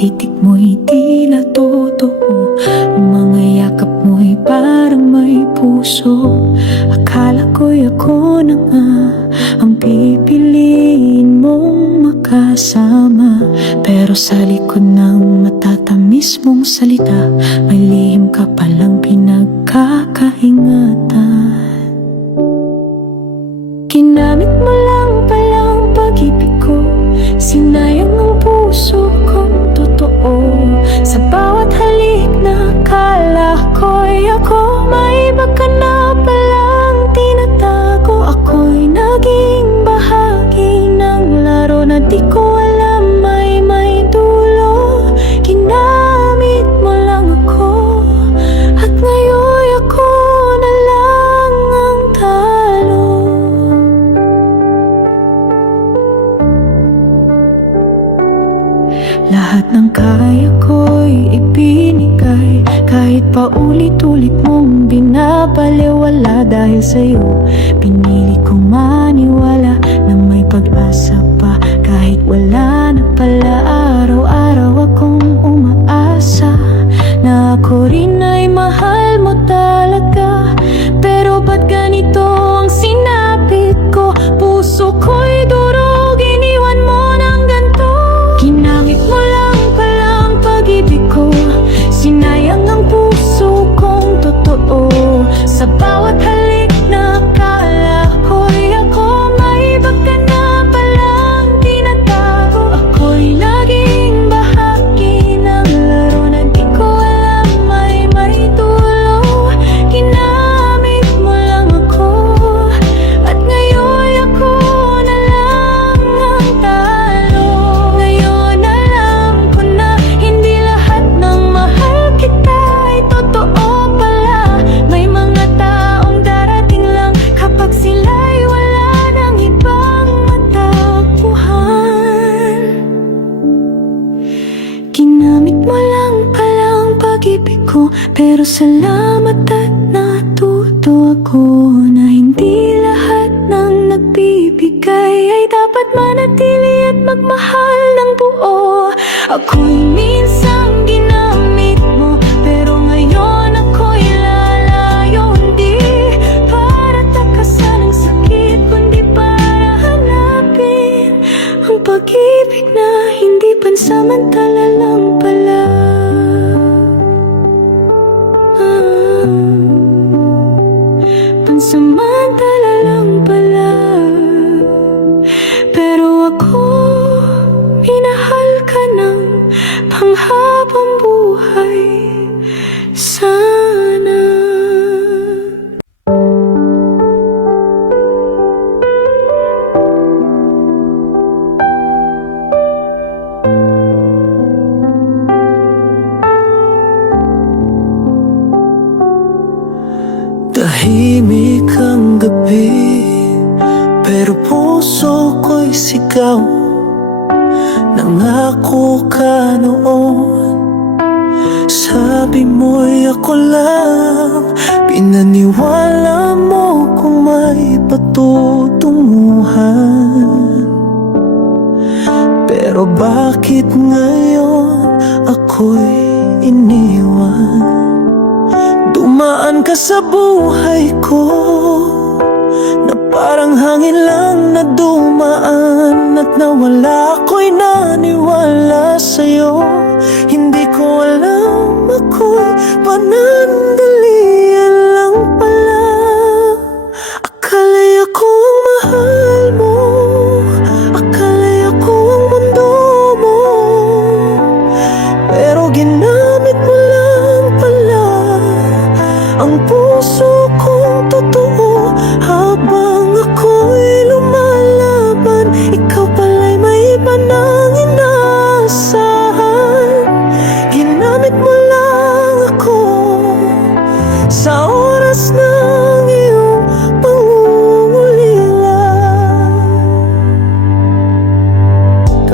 titik mo'y tila totoo, mga yakap mo'y parang may puso. Akala ko'y ako na nga ang pipiliin mong makasama, pero sa likod ng matatamis mong salita, may lihim ka palang pinagkakaingatan. Ginamit mo lang palang pag-ibig ko, sinayang ang puso kong totoo. Sa bawat halik na akala ko'y ako, may iba ka na palang tinatago. Ako'y naging bahagi ng laro na di ko alam may dulo. Ginamit mo lang ako, at ngayon ako na lang ang talo. Lahat ng kaya ko'y ibinigay, kahit pa ulit-ulit mong binabaliwala. Dahil sa'yo, pinili kong maniwala na may pag-asa pa, kahit wala na pala. Araw-araw akong umaasa na ako rin ay mahal mo talaga. Pero ba't ganito ang sinapit ko? Puso ko'y durog, iniwan mo ng ganito. Ginamit mo lang palang pag-ibig ko, sinayang ang puso kong totoo. Sa bawat halik na akala ko'y ako, may iba ka na palang tinatago. Ako'y naging bahagi ng laro na di ko alam may dulo. Ginamit mo lang ako, at ngayon ako na lang ang talo. Ngayon alam ko na hindi lahat ng mahal kita ay totoo pala. May mga taong darating lang kapag sila'y wala ng ibang matagpuan. Ginamit mo lang palang pag-ibig ko, pero salamat at natuto ako na hindi lahat ng nagbibigay ay dapat manatili at magmahal ng buo. Ako'y minsan ginamit mo, pero ngayon ako'y lalayo. Hindi para takasan ang sakit, kundi para hanapin ang pag-ibig na hindi pansamantala lang pala. Pansamantala lang pala. Pero ako, minahal ka ng panghabang buhay sana. Tahimik ang gabi, pero puso ko'y sigaw. Nangako ka noon, sabi mo'y ako lang. Pinaniwala mo kung may patutunguhan. Pero bakit ngayon ako'y iniwan? Dumaan ka sa buhay ko na parang hangin lang na dumaan, at nawala ako'y naniwala sa'yo. Hindi ko alam ako'y panandalian lang pala. Akala'y ako ang mahal mo, akala'y ako ang mundo mo, pero ginamit mo lang pala ang puso kong totoo. Habang ako'y lumalaban, ikaw pala'y may iba nang inaasahan. Ginamit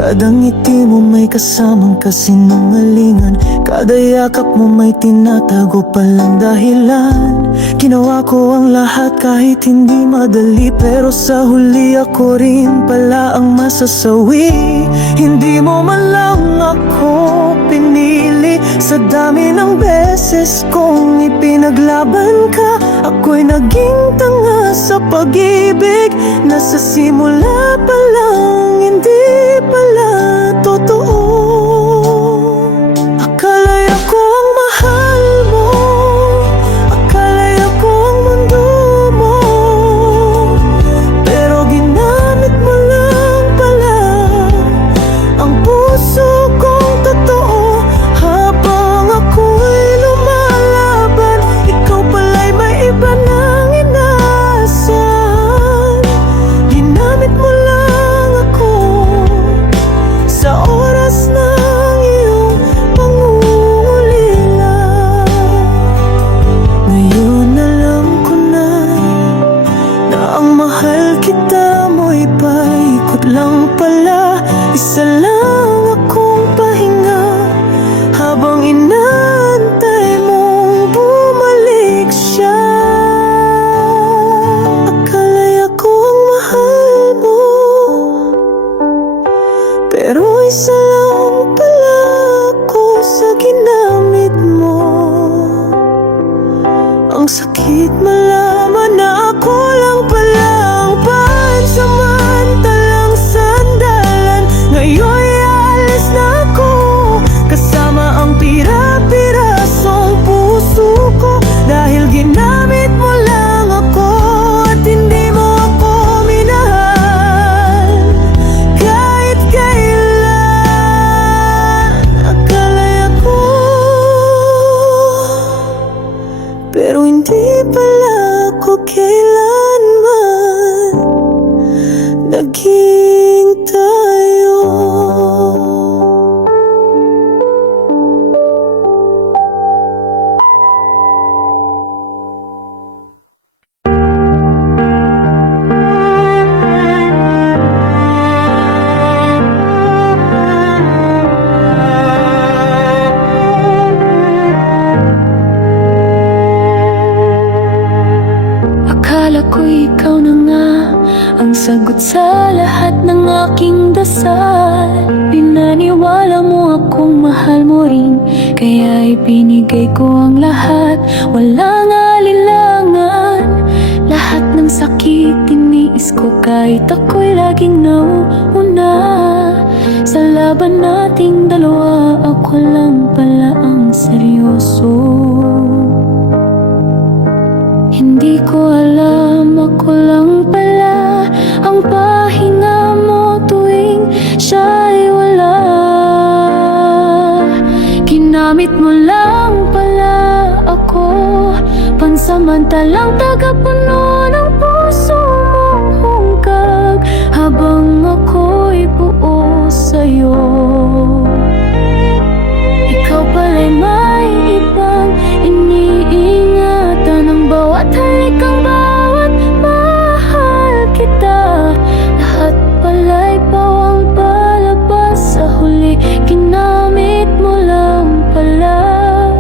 Kada ngiti mo may kasamang kasinungalingan, kada yakap mo may tinatago palang dahilan. Ginawa ko ang lahat kahit hindi madali, pero sa huli ako rin pala ang masasawi. Hindi mo man lang ako pinili, sa dami ng beses kong ipinaglaban ka. Ako'y naging tanga sa pag-ibig, na sa simula pa lang hindi pala totoo. Akala ko ang mahal mo, akala ko ang mundo mo, pero ginamit mo lang pala ang puso kong totoo. Habang ako'y lumalaban, ikaw pala'y may iba nang inaasahan. Ginamit mo lang ako sa oras ng iyong pangungulila. Ngayon alam ko na ang mahal kita mo'y paikot lang pala. Isa lang akong pahinga habang inaantay mong bumalik siya. Akala ko ang mahal mo, pero isa lang pala ako sa ginamit mo. Ang sakit malaman na ako lang pala ang pansamantalang sandalan. Ngayon'y alis na ako, kasama ang pira-pirasong puso ko, dahil ginamit mo lang ako at hindi mo ako minahal kahit kailan. Akala ko, pero hindi pala ako kailanman naging tayo. Akala ko ikaw na nga ang sagot sa lahat ng aking dasal. Pinaniwala mo akong mahal mo rin, kaya ibinigay ko ang lahat, walang alinlangan. Lahat ng sakit tiniis ko kahit ako'y laging nauuna. Sa laban nating dalawa, ako lang pala ang seryoso. Hindi ko alam, ako lang pala ang pahinga mo tuwing siya'y wala. Ginamit mo lang pala ako, pansamantalang tagapuno ng puso mong hungkag, habang ako'y buo sa'yo. Ikaw pala'y may ibang iniingatan, ang bawat halikang bawat mahal kita. Lahat pala'y pawang palabas, sa huli ginamit mo lang pala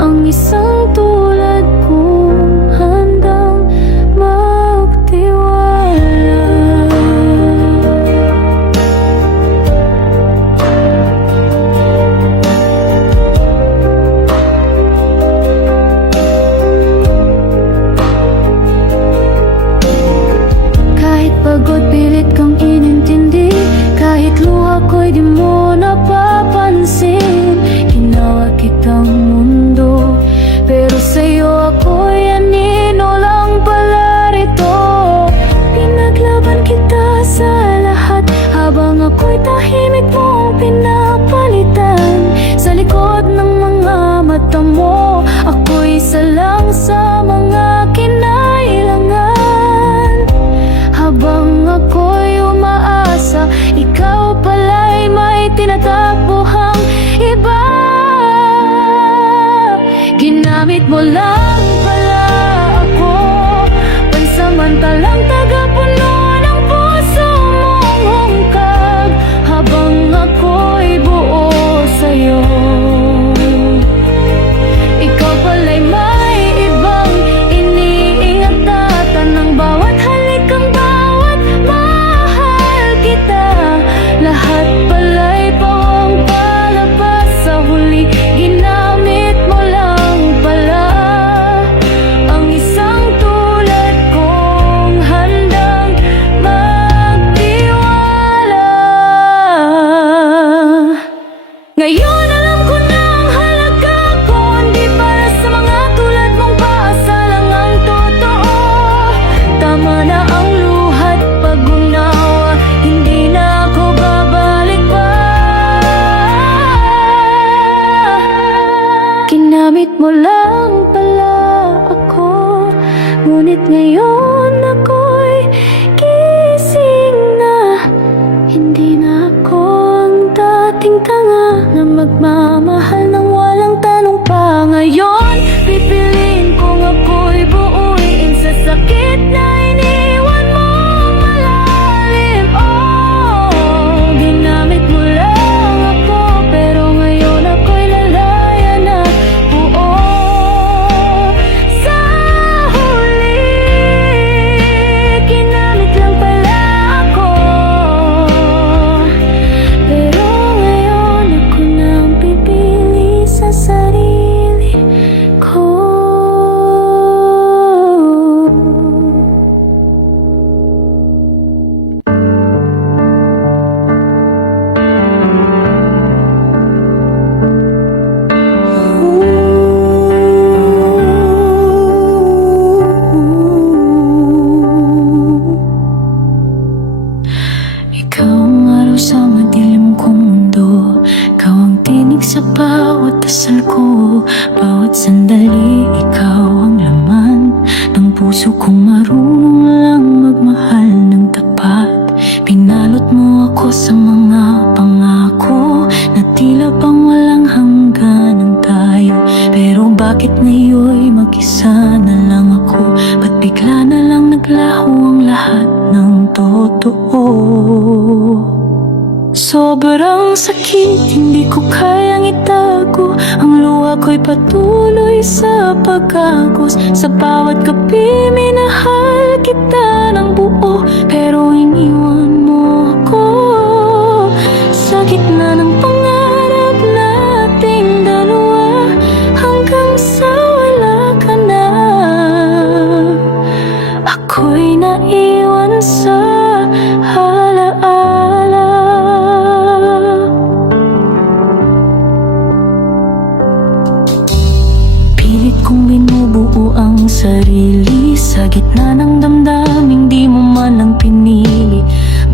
ang isang tulad kong handang magtiwala. Kahit pagod pilit kang inintindi, kahit luha ko'y di mo napapansin. Ginawa kitang mundo, pero sa'yo ako'y anino lang pala rito. Pinaglaban kita sa lahat, habang ako'y tahimik mong pinapalitan. Sa likod ng mga mata mo, ako'y isa lang sa mga kinailangan. Habang ako'y umaasa, ikaw pala'y may tinatapuhang iba. Ginamit mo lang pala ako, pansamantalang tagapuno ng puso mong hungkag, habang dasal ko. Bawat sandali, ikaw ang laman ng puso kong marunong lang magmahal ng tapat. Pinalot mo ako sa mga pangako na tila bang walang hangganan tayo. Pero bakit ngayon'y mag-isa na lang ako? Ba't bigla na lang naglaho ang lahat ng totoo? Sobrang sakit, hindi ko kayang itago. Ang luha ko'y patuloy sa pagkagos. Sa bawat gabi minahal kita ng buo, pero iniwan mo ako. Sa gitna ng pangarap nating dalawa, hanggang sa wala ka na. Ako'y naiwan sa alaala. Pilit kong binubuo ang sarili sa gitna ng damdaming di mo man lang pinili.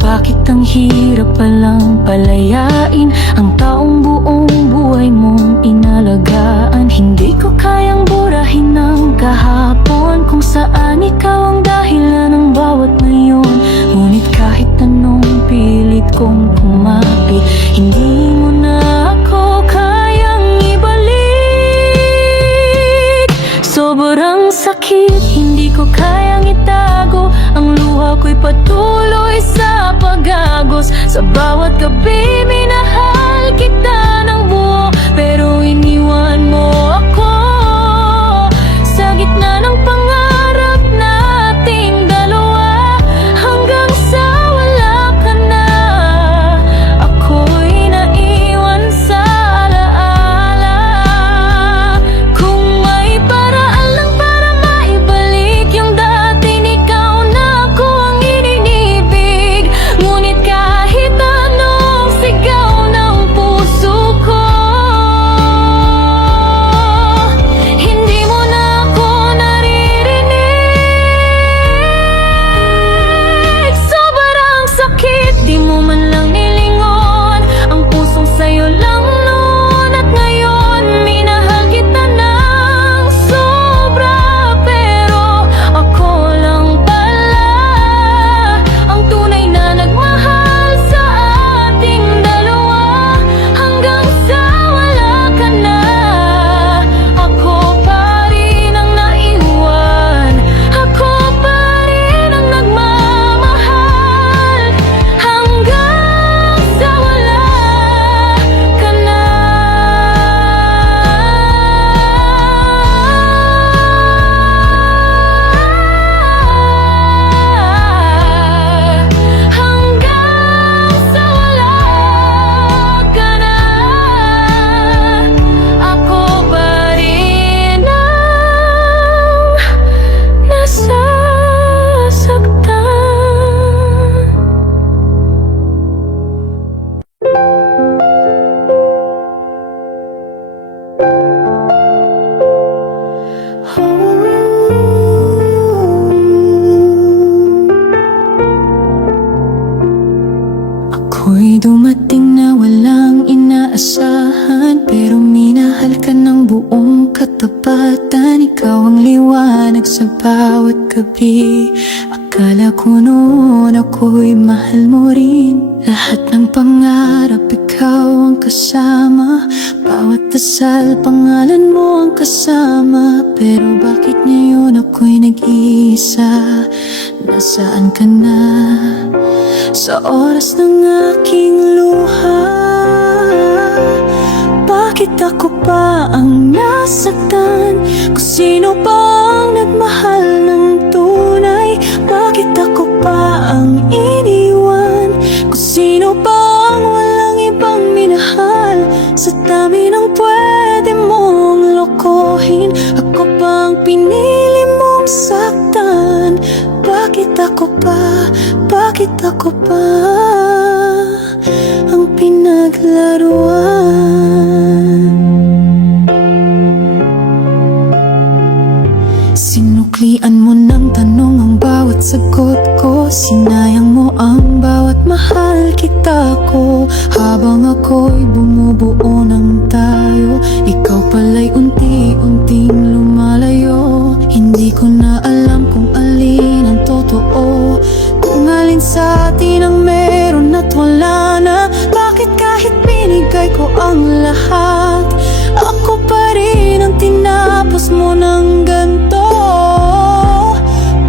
Bakit ang hirap palang palayain ang taong buong buhay mong inalagaan? Hindi ko kayang burahin ng kahapon kung saan ikaw ang dahilan ng bawat ngayon. Ngunit kahit anong pilit kong kumapit, hindi mo na ako kayang ibalik. Sobrang sakit, hindi ko kayang itago. Ang luha ko'y patuloy sa pagagos. Sa bawat gabi minahal kita ng buo, pero iniwan mo ako. Sa gitna ng pangarap nating dalawa, hanggang sa wala ka na. Ako'y naiwan sa alaala. Kung may paraan lang para maibalik yung dating ikaw na ako ang ininibig. Ngunit kahit anong sigaw ng puso ko, hindi mo na ako naririnig. Sobrang sakit, di mo man lang nilingon ang pusong sa'yo lang noon. At ngayon, minahal kita ng sobra, pero ako lang pala ang tunay na nagmahal sa ating dalawa. Hanggang sa wala ka na, ako pa rin ang naiwan. Ako pa rin ang nagmamahal. Hanggang sa wala ka na. Hanggang sa wala ka na, ako pa rin ang nasasaktan. Ako'y dumating na walang inaasahan, pero minahal ka ng buong katapatan. Ikaw ang liwanag sa bawat gabi. Akala ko noon ako'y mahal mo rin. Lahat ng pangarap, ikaw ang kasama. Bawat dasal, pangalan mo ang kasama. Pero bakit ngayon ako'y nag-iisa? Nasaan ka na? Sa oras ng aking luha, bakit ako pa ang nasaktan? Kung sino pa ang nagmahal ng tunay, bakit ako pa ang iniwan? Kung sino pa ang walang ibang minahal? Sa dami ng pwede mong lokohin, ako pa ang pinili mong saktan. Bakit ako pa? Bakit ako pa ang pinaglaruan? Sinuklian mo ng tanong ang bawat sagot ko, sinayang mo ang bawat mahal kita ko. Habang ako'y bumubuo ng tayo, ikaw pala'y unti-unting lumalayo. Hindi ko na alam kung alin ang totoo, kung alin sa atin ang meron at wala na. Bakit kahit binigay ko ang lahat, ako pa rin ang tinapos mo ng ganito?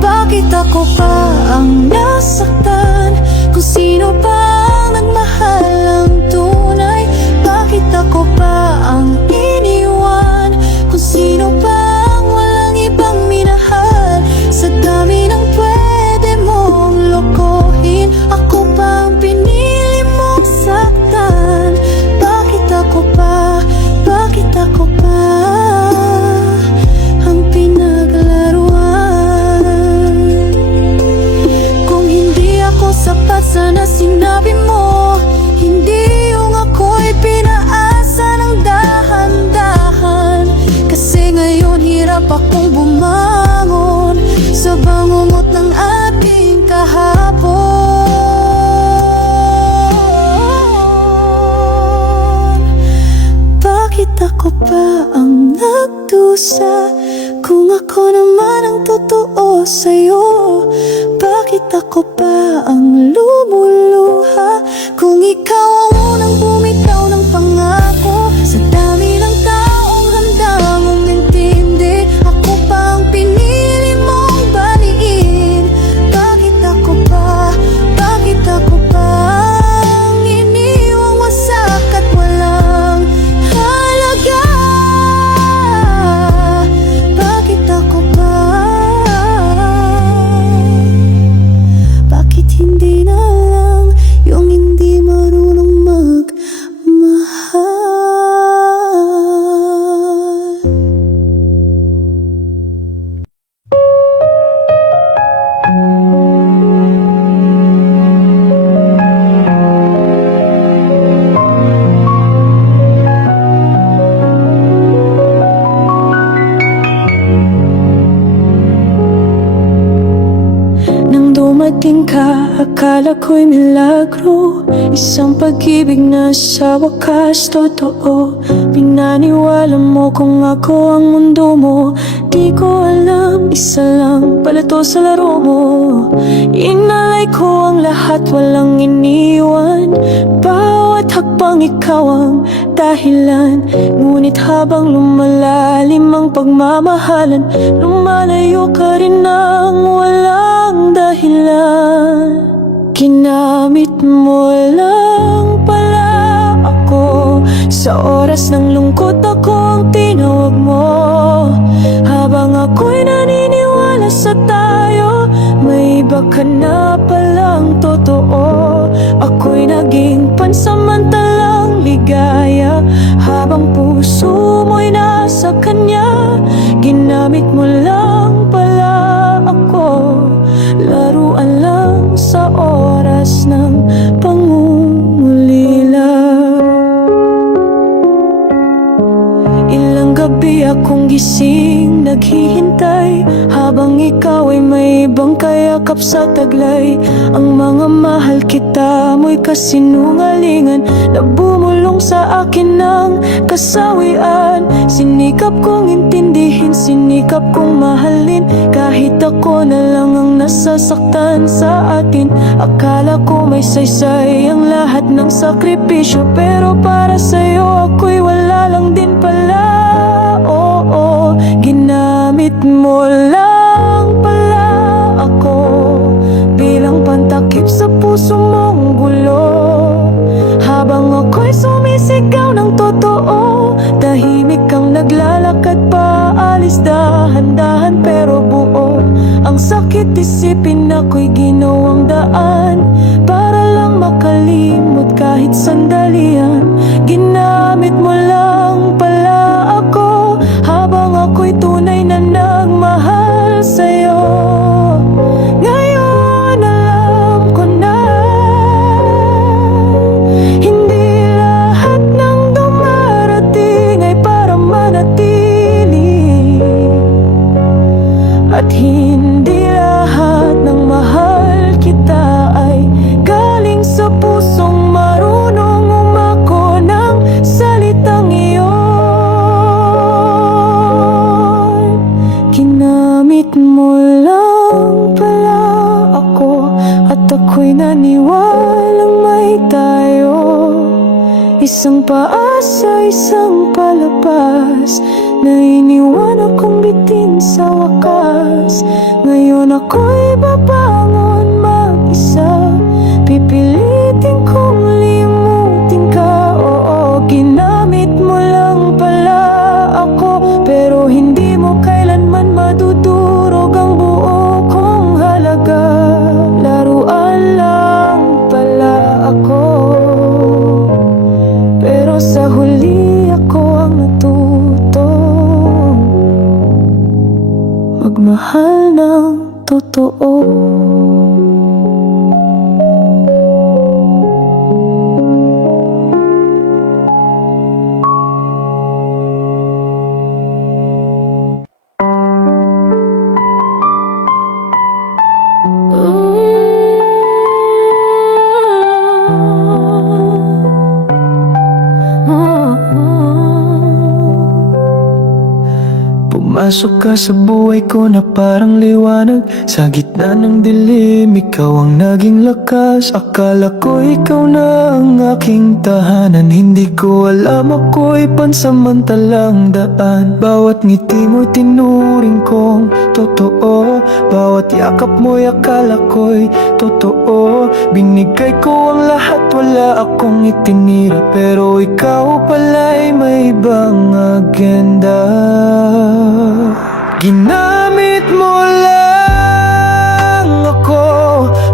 Bakit ako pa ang nasaktan, kung sino pa ang nagmahal ng tunay? Bakit ako pa ang iniwan, kung sino pa ang walang ibang minahal? Sa dami ng pwede mong lokohin, ako pa ang pinili mong saktan. Bakit ako pa, bakit ako pa ang pinaglaruan? Kung hindi ako sapat, sana sinabi mo. Hindi yung ako'y pinaasa ng dahan-dahan, kasi ngayon hirap akong bumangon sa bangungot ng ating kahapon. Bakit ako pa ang nagdusa, kung ako naman ang totoo sa'yo? Bakit ako pa ang lumuluha, kung ikaw ang unang bumitaw ng pangako? Sa dami ng taong handang umintindi, ako pa ang pinili mong baliin. Bakit ako pa, bakit ako pa ang iniwang wasak at walang halaga? Bakit ako pa, bakit hindi na lang yung hindi marunong magmahal? Nang dumating ka, akala ko'y milagro, isang pag-ibig na sa wakas totoo. Pinaniwala mo kung ako ang mundo mo, di ko alam, isa lang pala to sa laro mo. Inalay ko ang lahat, walang iniwan, bawat hakbang ikaw ang dahilan. Ngunit habang lumalalim ang pagmamahalan, lumalayo ka rin ng walang dahilan. Ginamit mo lang pala ako, sa oras ng lungkot ako ang tinawag mo. Habang ako'y naniniwala sa tayo, may iba ka na palang totoo. Ako'y naging pansamantalang ligaya, habang puso mo'y nasa kanya. Ginamit mo lang pala ako, laruan lang sa oras ng pangungulila. Ilang gabi akong gising, naghihintay, habang ikaw ay may ibang kayakap sa taglay. Ang mga mahal kita mo'y kasinungalingan, na bumulong sa akin ng kasawian. Sinikap kong intindihin, sinikap kong mahalin, kahit ako na lang ang nasasaktan sa atin. Akala ko may saysay ang lahat ng sakripisyo, pero para sa'yo ako'y wala lang din pala. Oo, ginamit mo lang pala ako, bilang pantakip sa puso mong gulo. Habang ako'y sumisigaw ng totoo, tahimik kang naglalakad paalis, dahan-dahan pero buo. Ang sakit isipin ako'y ginawang daan, para lang makalimot kahit sandalian. Ginamit mo lang pala ako, habang ako'y tunay na nagmahal sa'yo. Ngayon alam ko na, ako'y naniwalang may tayo. Isang paasa, isang palabas na iniwan akong bitin sa wakas. Ngayon ako'y babangon mag-isa, pipilitin kong limutin ka. Oo, ginamit mo lang pala ako, pero hindi mo kailanman madudurog ang buo kong halaga. Laruan lang pala ako, pero sa huli ako ang natuto magmahal ng totoo. Pumasok ka sa buhay ko na parang liwanag. Sa gitna ng dilim, ikaw ang naging lakas. Akala ko ikaw na ang aking tahanan. Hindi ko alam ako'y pansamantalang daan. Bawat ngiti mo'y tinuring kong totoo. Bawat yakap mo'y akala ko'y totoo. Binigay ko ang lahat, wala akong itinira. Pero ikaw pala'y may ibang agenda. Ginamit mo lang ako,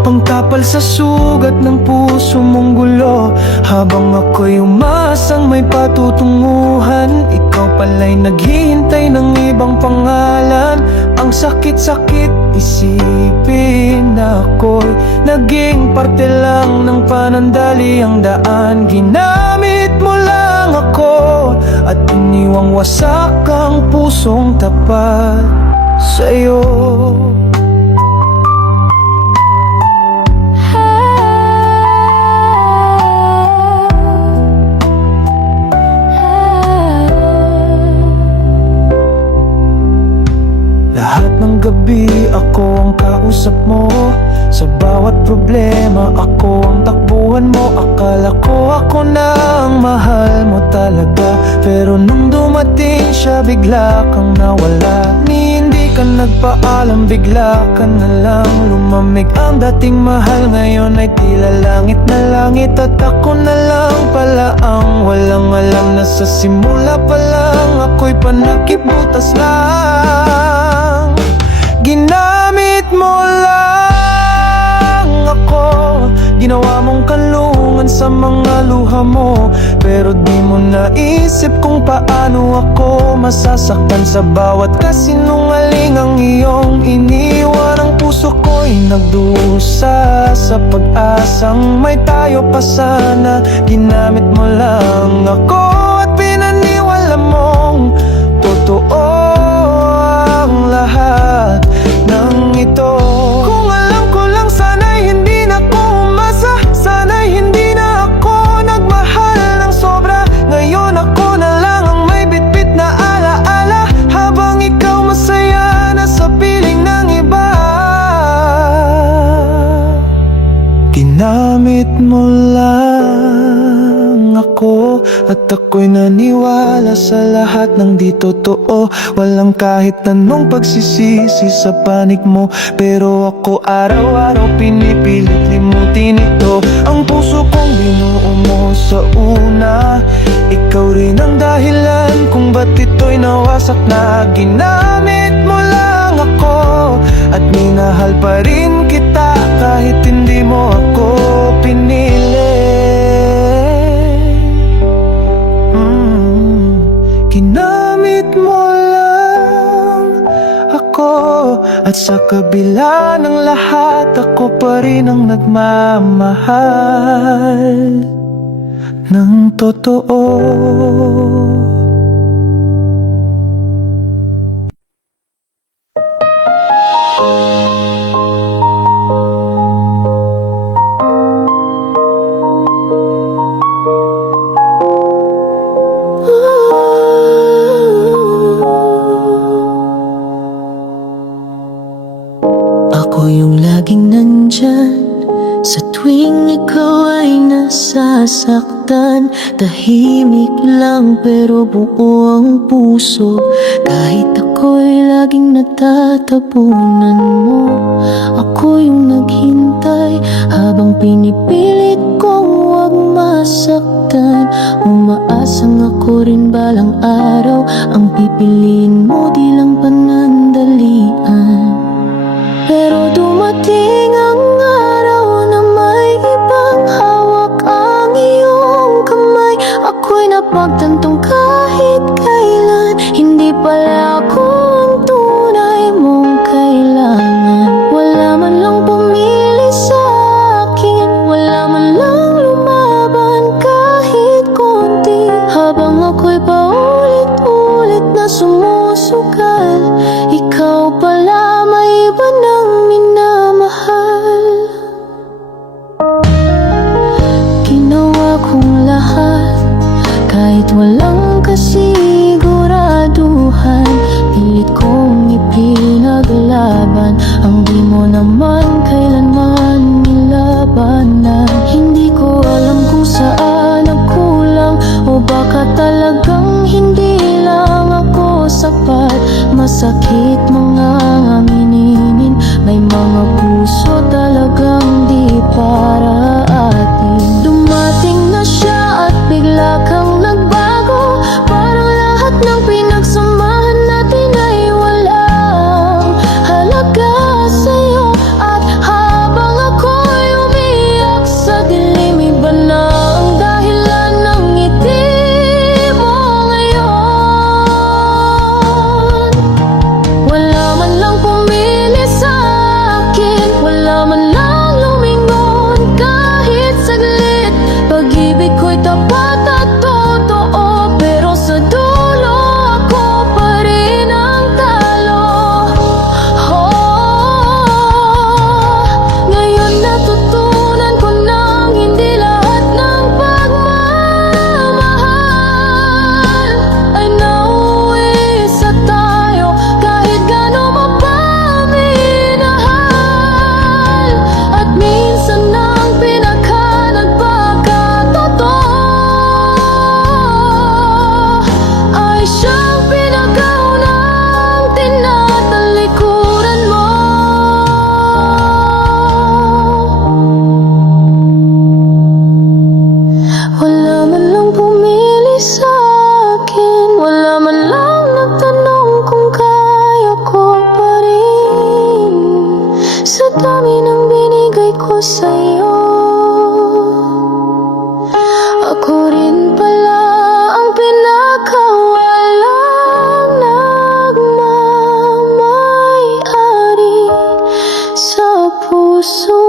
pangtapal sa sugat ng puso mong gulo. Habang ako'y umasang may patutunguhan, ikaw pala'y naghihintay ng ibang pangalan. Ang sakit-sakit isipin na ako'y naging parte lang ng panandaliang daan. Ginamit mo lang ako at iniwang wasak ang pusong tapat sa'yo. Lahat ng gabi ako ang kausap mo. Sa bawat problema ako ang takbuhan mo. Akala ko ako na ang mahal mo talaga, pero nung dumating siya bigla kang nawala. Hindi ka nagpaalam, bigla ka na lang lumamig. Ang dating mahal ngayon ay tila langit na langit. At ako na lang pala ang walang alam na sa simula pa lang ako'y panakibutas lang. Ginamit mo lang ako, ginawa mong kanlungan sa mga luha mo. Pero di mo naisip kung paano ako masasaktan sa bawat kasinungaling ang iyong iniwan. Ang puso ko'y nagdusa sa pag-asang may tayo pa sana. Ginamit mo lang ako at pinaniwala mong totoo ang lahat ng ito. Kung alam ko lang sana'y hindi na ako umasa, sana'y hindi na ako nagmahal ng sobra. Ngayon ako na lang ang may bitbit na alaala, habang ikaw masaya na sa piling ng iba. Ginamit mo lang ako at ako'y naniwala sa lahat ng di totoo. Walang kahit anong pagsisisi sa panig mo, pero ako araw-araw pinipilit limutin ito. Ang puso kong binuo mo sa una, ikaw rin ang dahilan kung ba't ito'y nawasak na. Ginamit mo lang ako at minahal pa rin kita kahit hindi mo ako pinili. Ginamit mo lang ako at sa kabila ng lahat ako pa rin ang nagmamahal ng totoo. Ako yung laging nandyan Sa tuwing ikaw ay nasasaktan, tahimik lang pero buo ang puso. Kahit ako'y laging natatapunan mo, ako yung naghintay habang pinipilit kong huwag masaktan. Umaasang ako rin balang araw ang pipiliin mo, di lang panandalian. Pero dumating ang araw na may ibang hawak ang iyong kamay. Ako'y napagtantong kahit kailan, hindi pala ako ang tunay mong kailangan. Wala man lang pumili sa akin, wala man lang lumaban kahit konti. Habang ako'y paulit-ulit na sumusugal, ikaw pala may iba nang minamahal. Ginawa kong lahat kahit walang kasiguraduhan. Pilit kong ipinaglaban ang di mo naman kailanman nilabanan. Hindi ko alam kung saan nagkulang, o baka talagang hindi lang ako sapat. Masakit mga aminin, may mga puso talagang di para atin. Dumating na siya at bigla kang nagbago, parang lahat ng pinagsamahan natin ay walang halaga sa'yo. At habang ako'y umiyak sa dilim, iba na ang dahilan ng ngiti mo ngayon. Wala man lang pumili sa akin, wala man lang lumingon kahit saglit. Pag-ibig ko'y tapat at totoo, pero sa dulo ako pa rin ang talo. Ngayon natutunan ko nang hindi lahat ng pagmamahal ay nauwi sa tayo, kahit gaano mo pa minahal. At minsan ang pinaka nagpakatotoo ay siyang pinakaunang tinatalikuran mo. Wala man lang pumili sa akin, wala man lang nagtanong kung kaya ko pa rin. Sa dami ng binigay ko sa'yo, ako rin pala ang pinakawalang nagmamay-ari sa puso mo.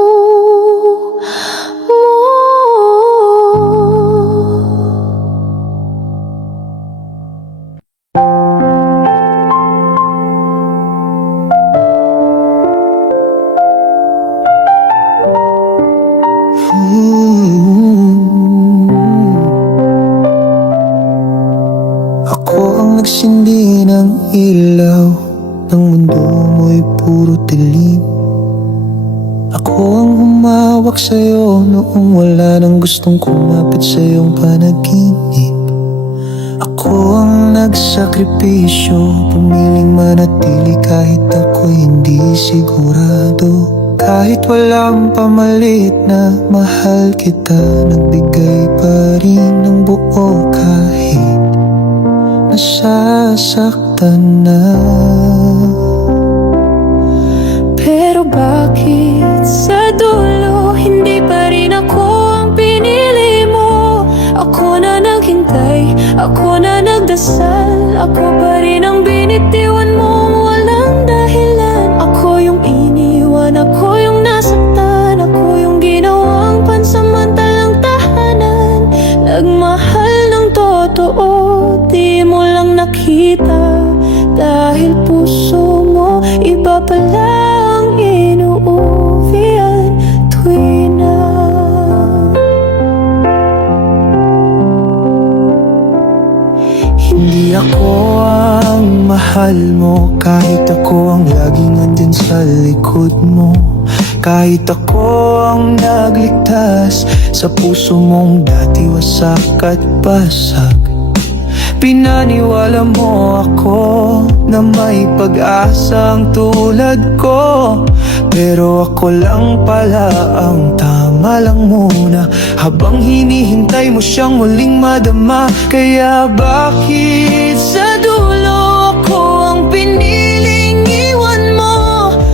Ako ang nagsindi ng ilaw, ng mundo mo'y puro dilim. Ako ang humawak sa'yo noong wala nang gustong kumapit sa iyong panaginip. Ako ang nagsakripisyo, pumiling manatili kahit ako'y hindi sigurado. Kahit walang pamalit na mahal kita, nagbigay pa rin ng buo kahit nasasaktan na. Pero bakit sa dulo hindi pa rin ako ang pinili mo? Ako na naghintay, ako na nagdasal, ako pa rin ang binitiwan mo walang dahilan. Ako yung iniwan, ako yung nasaktan, ako yung ginawang pansamantalang tahanan. Nagmahal ng totoo, di mo lang nakita, dahil puso mo iba pala ang inuuwian tuwi na. Hindi ako ang mahal mo, kahit ako ang laging nandyan sa likod mo. Kahit ako ang nagligtas sa puso mong dati wasak at basag, pinaniwala mo ako na may pag-asang tulad ko. Pero ako lang pala ang tama lang muna, habang hinihintay mo siyang muling madama. Kaya bakit sa dulo ako ang piniling iwan mo,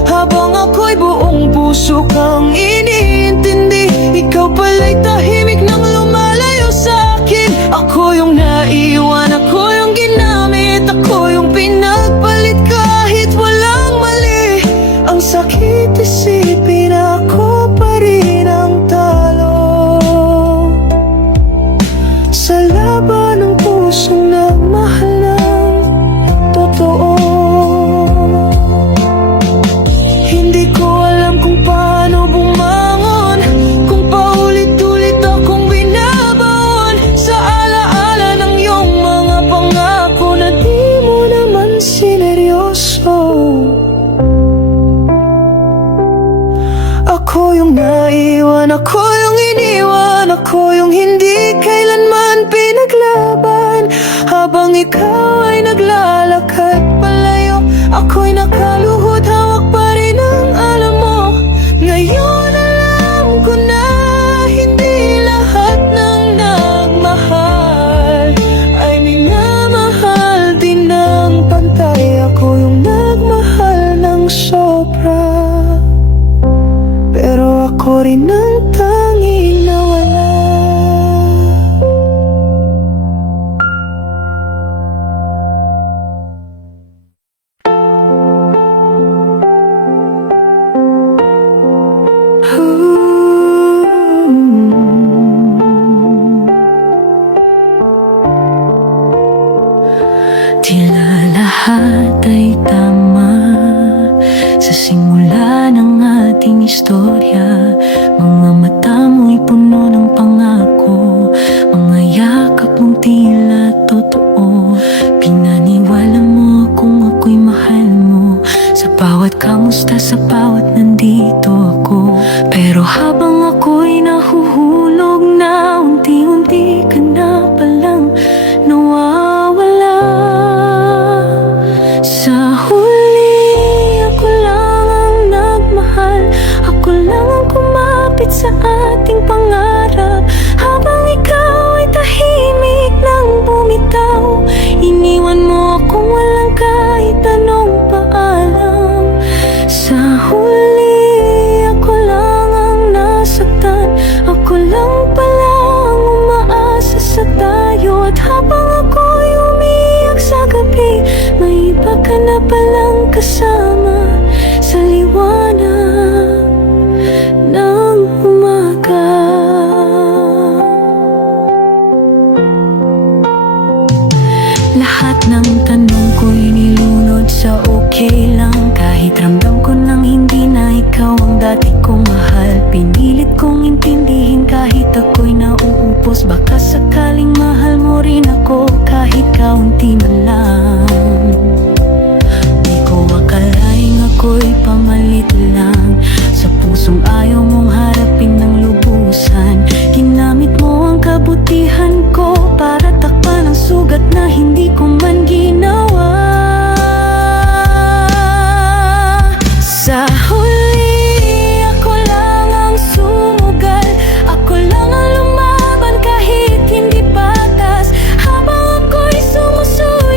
habang ako'y buong puso kang iniintindi? Ikaw pala'y tahimik nang lumalayo sa'kin. Ako yung naiwan, ako yung ginamit, ako yung pinagpalit kahit walang mali. Ang sakit isipin na ako pa rin ang talo sa laban ng pusong nagmahal ng totoo. Hindi ko alam kung paano bumangon, kung paulit-ulit akong binabaon sa alaala ng iyong mga pangako na di mo naman sineryoso. Ako yung naiwan, ako yung iniwan, ako yung hindi kailanman pinaglaban. Habang ikaw ay naglalakad palayo, ako'y nakaluhod, hawak pa rin ang alam mo. Ngayon alam ko na hindi lahat ng nagmahal ay minamahal din ng pantay. Ako yung nagmahal ng sobra, pero ako rin ang tanging nawala. Tila lahat ay tama sa simula ng ating istorya. Mga mata mo'y puno ng pangako, mga yakap mong tila totoo. Pinaniwala mo kung ako'y mahal mo, sa bawat kamusta, sa bawat nandito ako. Pero habang ako'y nahuhulog na, unti-unti ka na palang nawawala. Sa huli, ako lang ang nagmahal, ako lang ang kumapit sa ating pangarap. Habang ikaw ay tahimik nang bumitaw, iniwan mo akong walang kahit anong paalam. Sa huli, ako lang ang nasaktan, ako lang pala ang umaasa sa tayo. At habang ako'y umiyak sa gabi, may iba ka na palang kasama sa liwanag ng umaga. Lahat ng tanong ko'y nilunod sa okay lang, kahit ramdam ko nang hindi na ikaw ang dati kong mahal. Pinilit kong intindihin kahit ako'y nauupos, baka sakaling mahal mo rin ako kahit kaunti na lang. Di ko akalaing ako'y pamalit lang sa pusong ayaw mong harapin ng lubusan. Ginamit mo ang kabutihan ko para takpan ang sugat na hindi ko man ginawa. Sa huli, ako lang ang sumugal, ako lang ang lumaban kahit hindi patas. Habang ako'y sumusuyo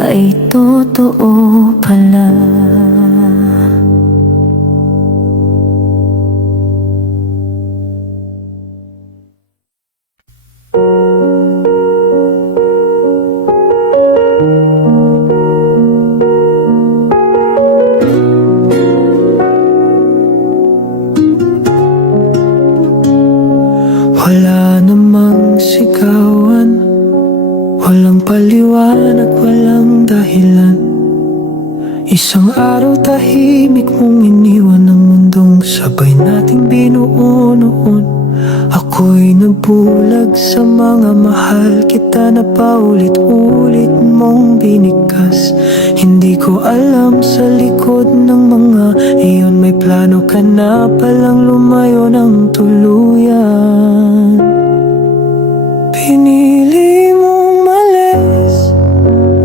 ay totoo pala. Wala namang sigawan, walang paliwanag, walang dahilan. Isang araw tahimik mong iniwan ang mundong sabay nating binuo noon. Ako'y nagbulag sa mga mahal kita na paulit-ulit mong binigkas. Hindi ko alam sa likod ng mga iyon may plano ka na palang lumayo ng tuluyan. Pinili mong malis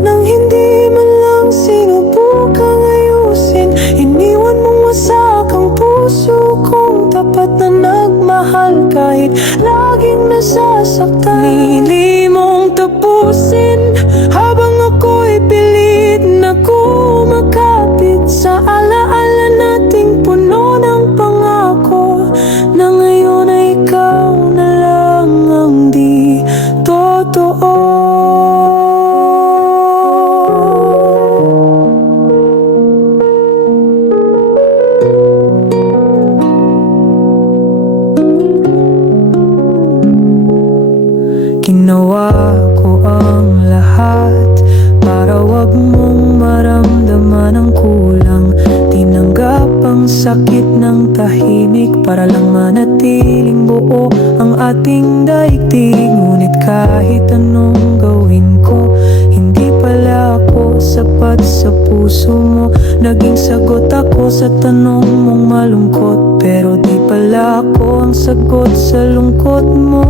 nang hindi man lang sinubukang ayusin. Iniwan mong wasak ang puso kong tapat na nagmahal kahit laging nasasaktan. Pinili mong tapusin habang ako'y pilit na kumakapit sa alaala nating puno ng pangako na ngayon ay ikaw na lang ang di totoo. Ginawa ko ang lahat para wag mong maramdaman ang kulang. Tinanggap ang sakit ng tahimik para lang manatiling buo ang ating daigdig. Ngunit kahit anong gawin ko, hindi pala ako sapat sa puso mo. Naging sagot ako sa tanong mong malungkot, pero di pala ako ang sagot sa lungkot mo.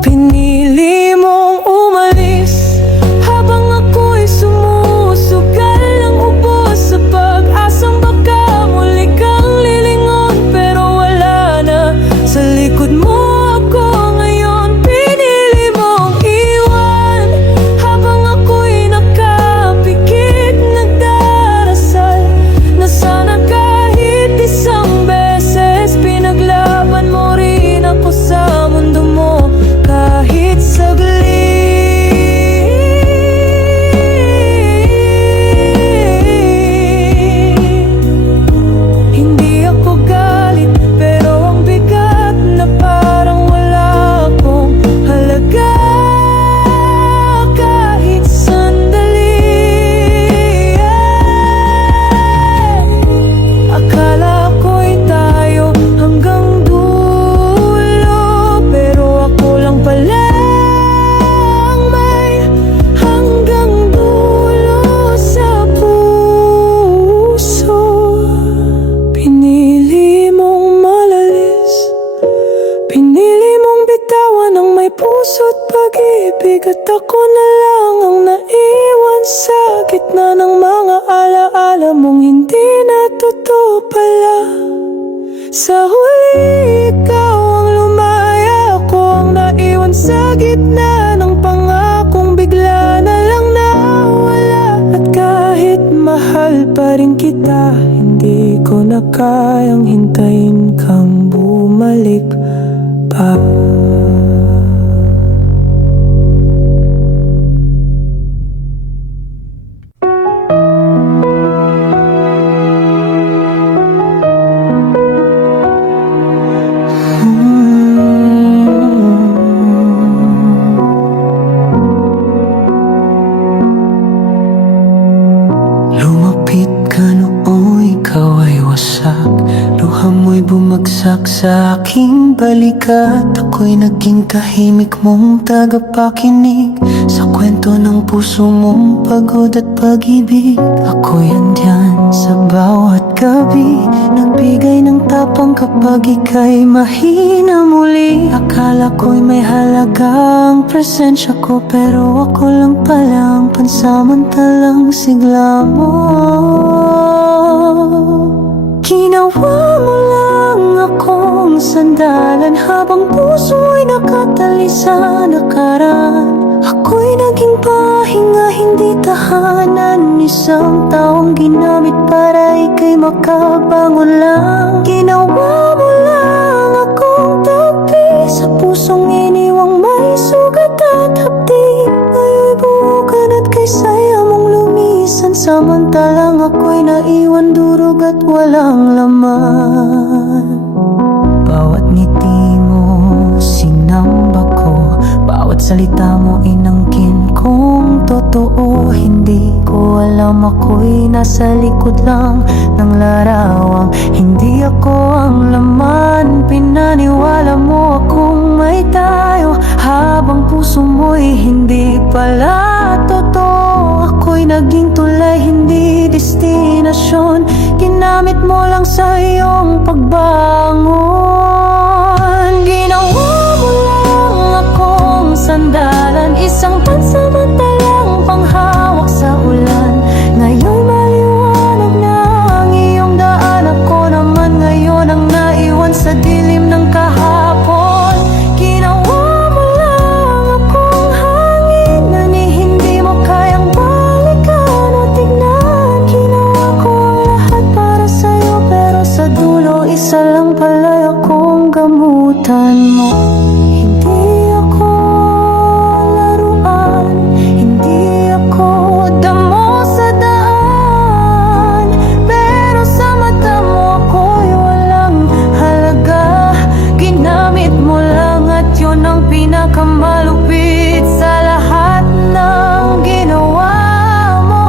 Pinili mong umalis habang ako'y sumusugal ng ubos sa pag-asang baka muli kang lilingon, pero wala na sa likod mo ako ngayon. Pinili mong iwan habang ako'y nakapikit nagdarasal na sana kahit isang beses pinaglaban mo rin ako sa mundo mo. Kahit saglit, hindi ako galit, pero ang bigat na parang wala akong halaga kahit sandali. Akala ko'y tayo hanggang dulo, pero ako lang pala ang may hanggang dulo sa puso. Pinili mong malalis, pinili mong bitawan ang may puso't pag-ibig, at ako na lang ang naiwan sa gitna ng mga alaala mong hindi na totoo pala. Sa huli, ikaw ang lumaya, ako ang naiwan sa gitna ng pangakong bigla na lang nawala. At kahit mahal pa rin kita, hindi ko na kayang hintayin kang bumalik pa. Lumapit ka noong ikaw ay wasak, luha mo'y bumagsak sa aking balikat. Ako'y naging tahimik mong tagapakinig sa kwento ng puso mong pagod at pag-ibig. Ako'y andyan sa bawat gabi, nagbigay ng tapang kapag ika'y mahina muli. Akala ko'y may halaga ang presensya ko, pero ako lang pala ang pansamantalang sigla mo. Ginawa mo lang akong sandalan habang puso ay nakatali sa nakaraan. Ako'y naging pahinga, hindi tahanan, isang taong ginamit para ika'y makabangon lang. Ginawa mo lang akong tabi sa pusong iniwang may sugat at hapdi. Ngayon'y buukan at kay saya mong lumisan, samantalang ako'y naiwan durog at walang laman. Bawat ngiti mo sinamba ko, bawat salita mo inangkin kong totoo. Hindi ko alam ako'y nasa likod lang ng larawang. Hindi ako ang laman, pinaniwala mo akong may tayo, habang puso mo'y hindi pala totoo. Ako'y naging tulay, hindi destinasyon, ginamit mo lang sa iyong pagbangon. Ginawa mo lang akong sandalan, isang pansamantalang panghawak sa ulan. Ngayon'y maliwanag na ang iyong daan, ako naman ngayon ang naiwan sa dilim ng kahapon. Ginawa mo lang akong hangin na hindi mo kayang balikan o tignan. Ginawa ko ang lahat para sa'yo, pero sa dulo isa lang pala akong gamutan mo. Hindi ako laruan, hindi ako damo sa daan, pero sa mata mo ako'y walang halaga. Ginamit mo lang at yun ang pinakamalupit sa lahat ng ginawa mo.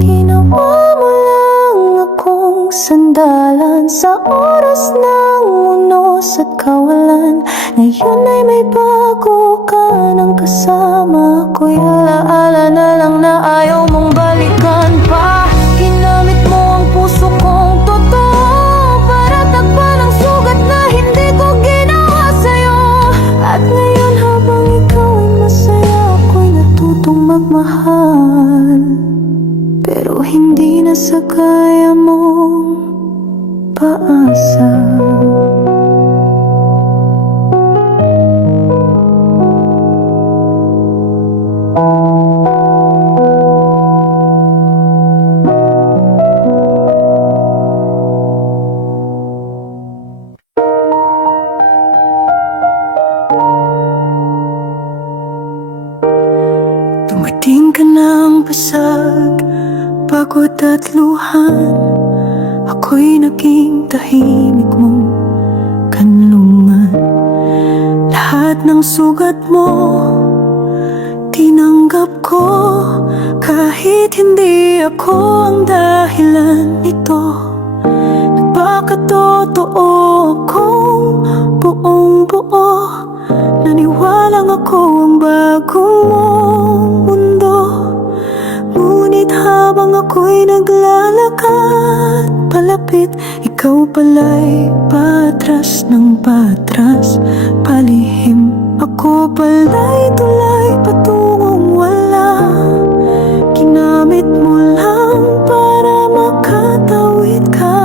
Ginawa mo lang akong sandalan sa oras ng unos at kawalan. Ngayon ay may bago ka ng kasama, ako'y alaala na lang na ayaw mong balikan pa. Ginamit mo ang puso kong totoo para takpan ang sugat na hindi ko ginawa sa'yo. At ngayon habang ikaw ay masaya, ako'y natutong magmahal, pero hindi na sa kaya mong paasa. Dumating ka ng basag, pagod at luhan. Ako'y naging tahimik mong kanlungan. Lahat ng sugat mo tinanggap ko, kahit hindi ako ang dahilan nito. Nagpakatotoo akong buong buo, naniwalang ako ang bagong mong mundo. Ngunit habang ako'y naglalakad palapit, ikaw pala'y patras ng patras, palihim. Ako pala'y tulay patungong wala. Ginamit mo lang para makatawid ka.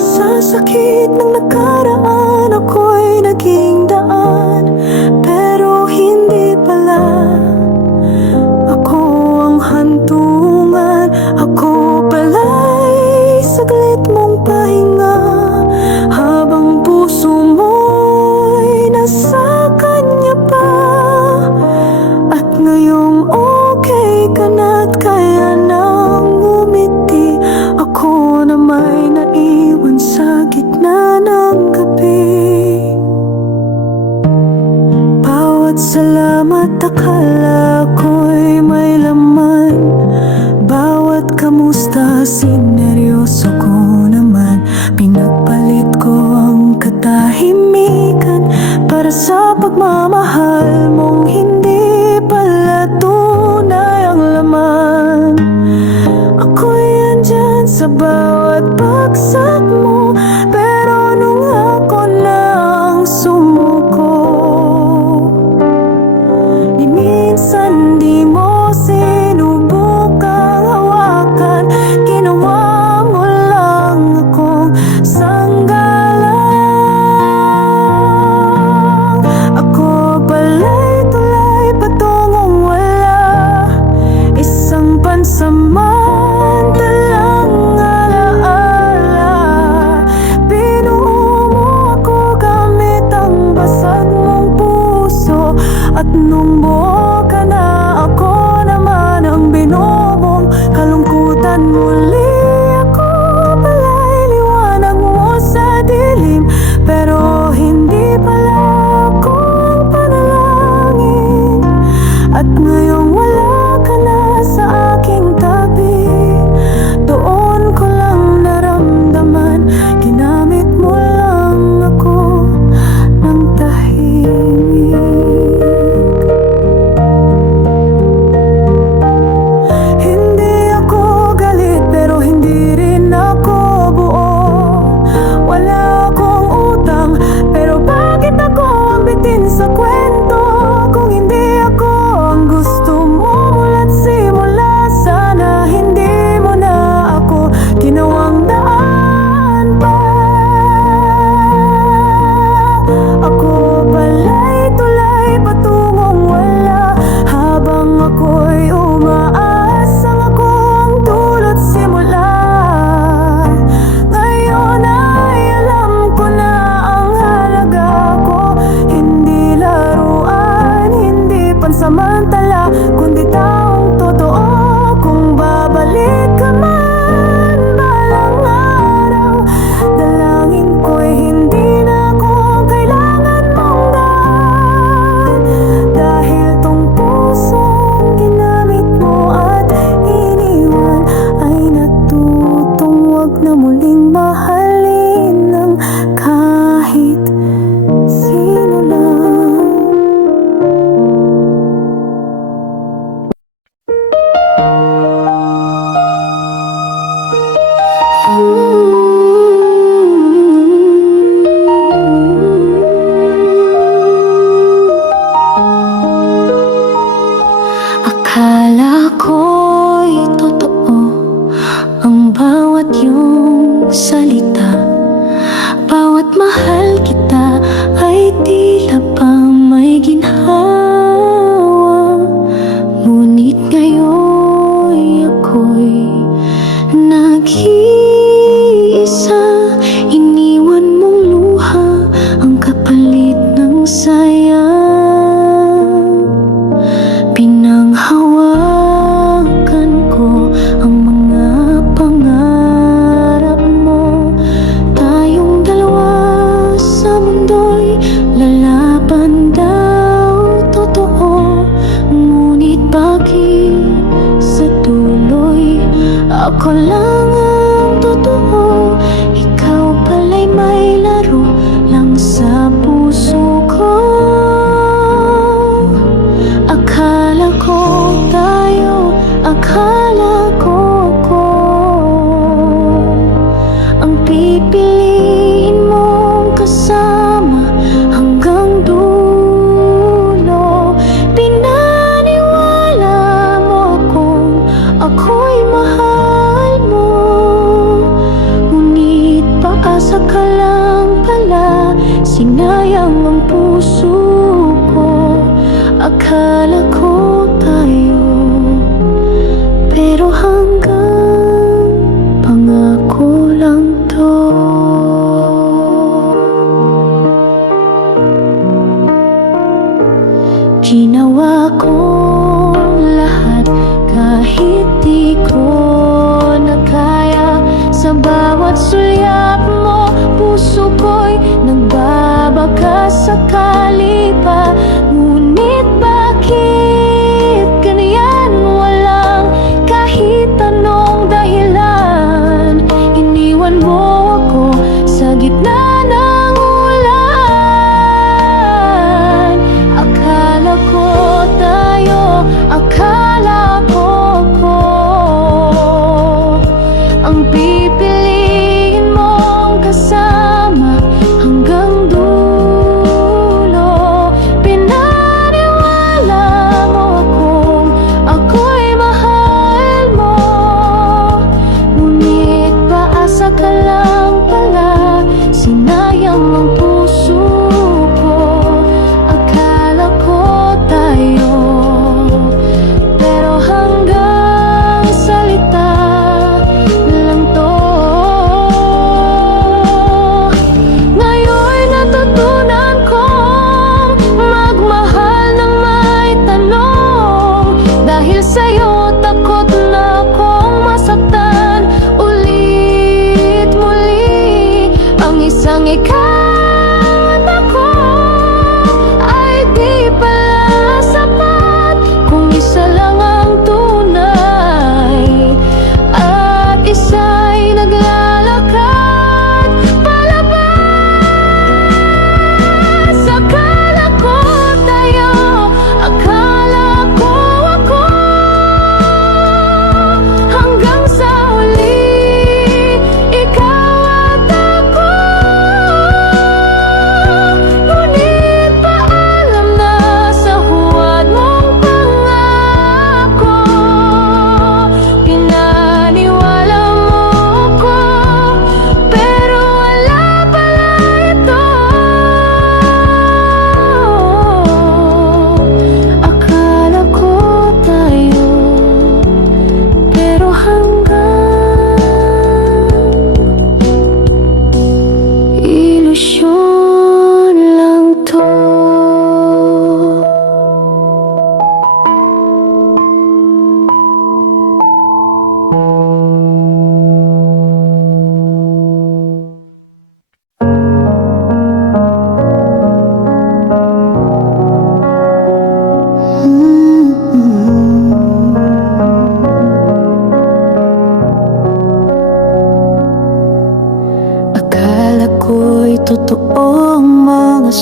Sa sakit ng nakaraan ako'y naging daan, pero hindi pala ako ang hantungan. Ako pala'y saglit mong pahinga, habang puso mo'y nasa kanya pa. At ngayong okay ka na't kaya nang ngumiti, ako na may naiwan sa gitna ng gabi. Bawat salamat akala ko'y may laman, bawat kamusta sineryoso ko naman. Pinagpalit ko ang katahimikan para sa pagmamahal mong hindi pala tunay ang laman. Ako'y andyan sa bawat bagsak mo, pero nung ako nang sumuko, di minsan di mo sinubukang hawakan. Ginawa At nung buo ka na, ako naman ang binubong kalungkutan. Muli ako pala'y liwanag mo sa dilim, pero hindi pala ako ang panalangin. At ngayong wala ka na sa aking tabi, doon ko lang naramdaman, ginamit mo lang ako ng tahimik. Hindi ako galit, pero hindi rin ako buo. Wala akong utang, pero bakit ako ang bitin sa kwento? Kung hindi ako ang gusto mo mula't simula, sana hindi mo na ako ginawang daan pa. Ako pala'y tulay patungong wala, habang ako'y umaasang ako ang dulot simula. Ngayon ay alam ko na ang halaga ko, hindi laruan, hindi pansamantala, kundi taong totoo. Kung babalik ka man balang araw, dalangin ko'y hindi na ako kailangan mong daan. Dahil tong pusong ginamit mo at iniwan ay natutong wag na muling mahalin ng kahit sino lang. Akala ko'y totoo ang bawat iyong salita, bawat mahal kita ay tila pa may ginhawa. Ngunit ngayon'y ako'y nag-iisa, iniwan mong luha ang kapalit ng saya. Pinanghawakan ko ang mga pangarap mo, tayong dalawa sa mundo'y lalaban daw totoo. Ngunit bakit sa dulo'y ako lang ang totoo? Ikaw pala'y may laro lang sa puso ko. Akala ko tayo, akala ko ang pipiliin mong kasama hanggang dulo. Pinaniwala mo akong ako'y mahal mo, ngunit paasa ka lang pala, sinayang ang puso ko. Akala ko tayo, pero hanggang pangako lang to. Ginawa ko lahat kahit di ko na kaya. Sa bawat sulyap mo, puso ko'y nagbabaka sakali pa. Ngunit bakit ganyan? Walang kahit anong dahilan. Iniwan mo ako sa gitna ng ulan. Akala ko tayo, akala ko ang pipiliin mong kasama hanggang dulo.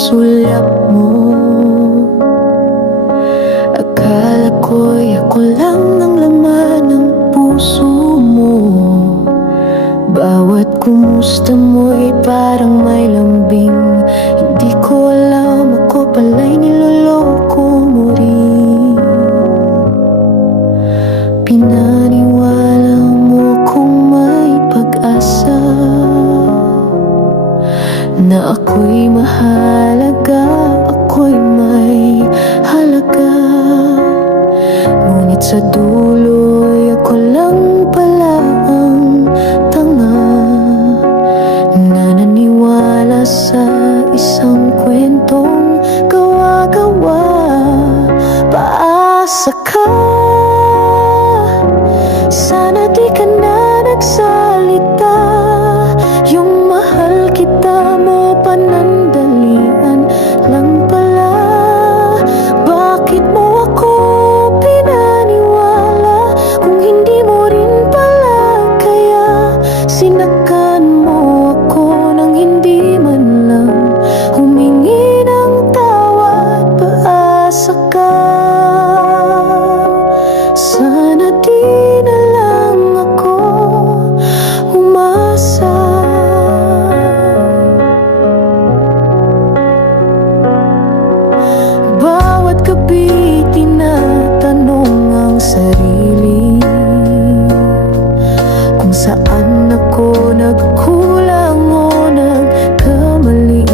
sulyap mo. Akala ko'y ako lang ang laman ng puso mo. Bawat kumusta mo'y parang may lambing. Hindi ko alam, ako pala'y niloloko mo rin. Pinaniwala mo kung may pag-asa, na ako'y mahalaga, ako'y may halaga. Ngunit sa dulo'y ako lang pala ang tanga, na naniwala sa isang kwentong gawa-gawa. Paasa ka, sana di ka na nagsalita. Yung mahal kita mo panandalian lang pala. Bakit mo ako pinaniwala kung hindi mo rin pala kaya? Sinaktan mo ako nang hindi man lang humingi ng tawad. Paasa ka, sana di na lang ako umasa. Bawat gabi tinatanong ang sarili kung saan ako nagkulang o nagkamali.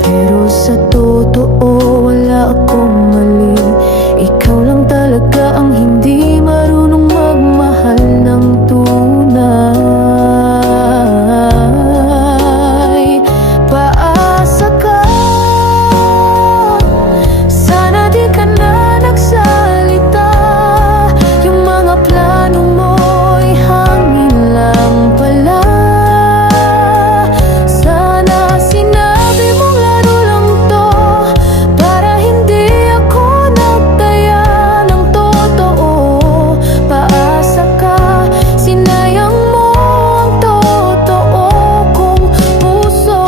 Pero sa totoo wala akong mali. Ikaw lang talaga ang hindi marunong magmahal ng tunay. Paasa ka, sana di ka na nagsalita. Yung mga plano mo'y hangin lang pala. Sana sinabi mong laro lang to, para hindi ako nagtaya ng totoo. Paasa ka, sinayang mo ang totoo kong puso.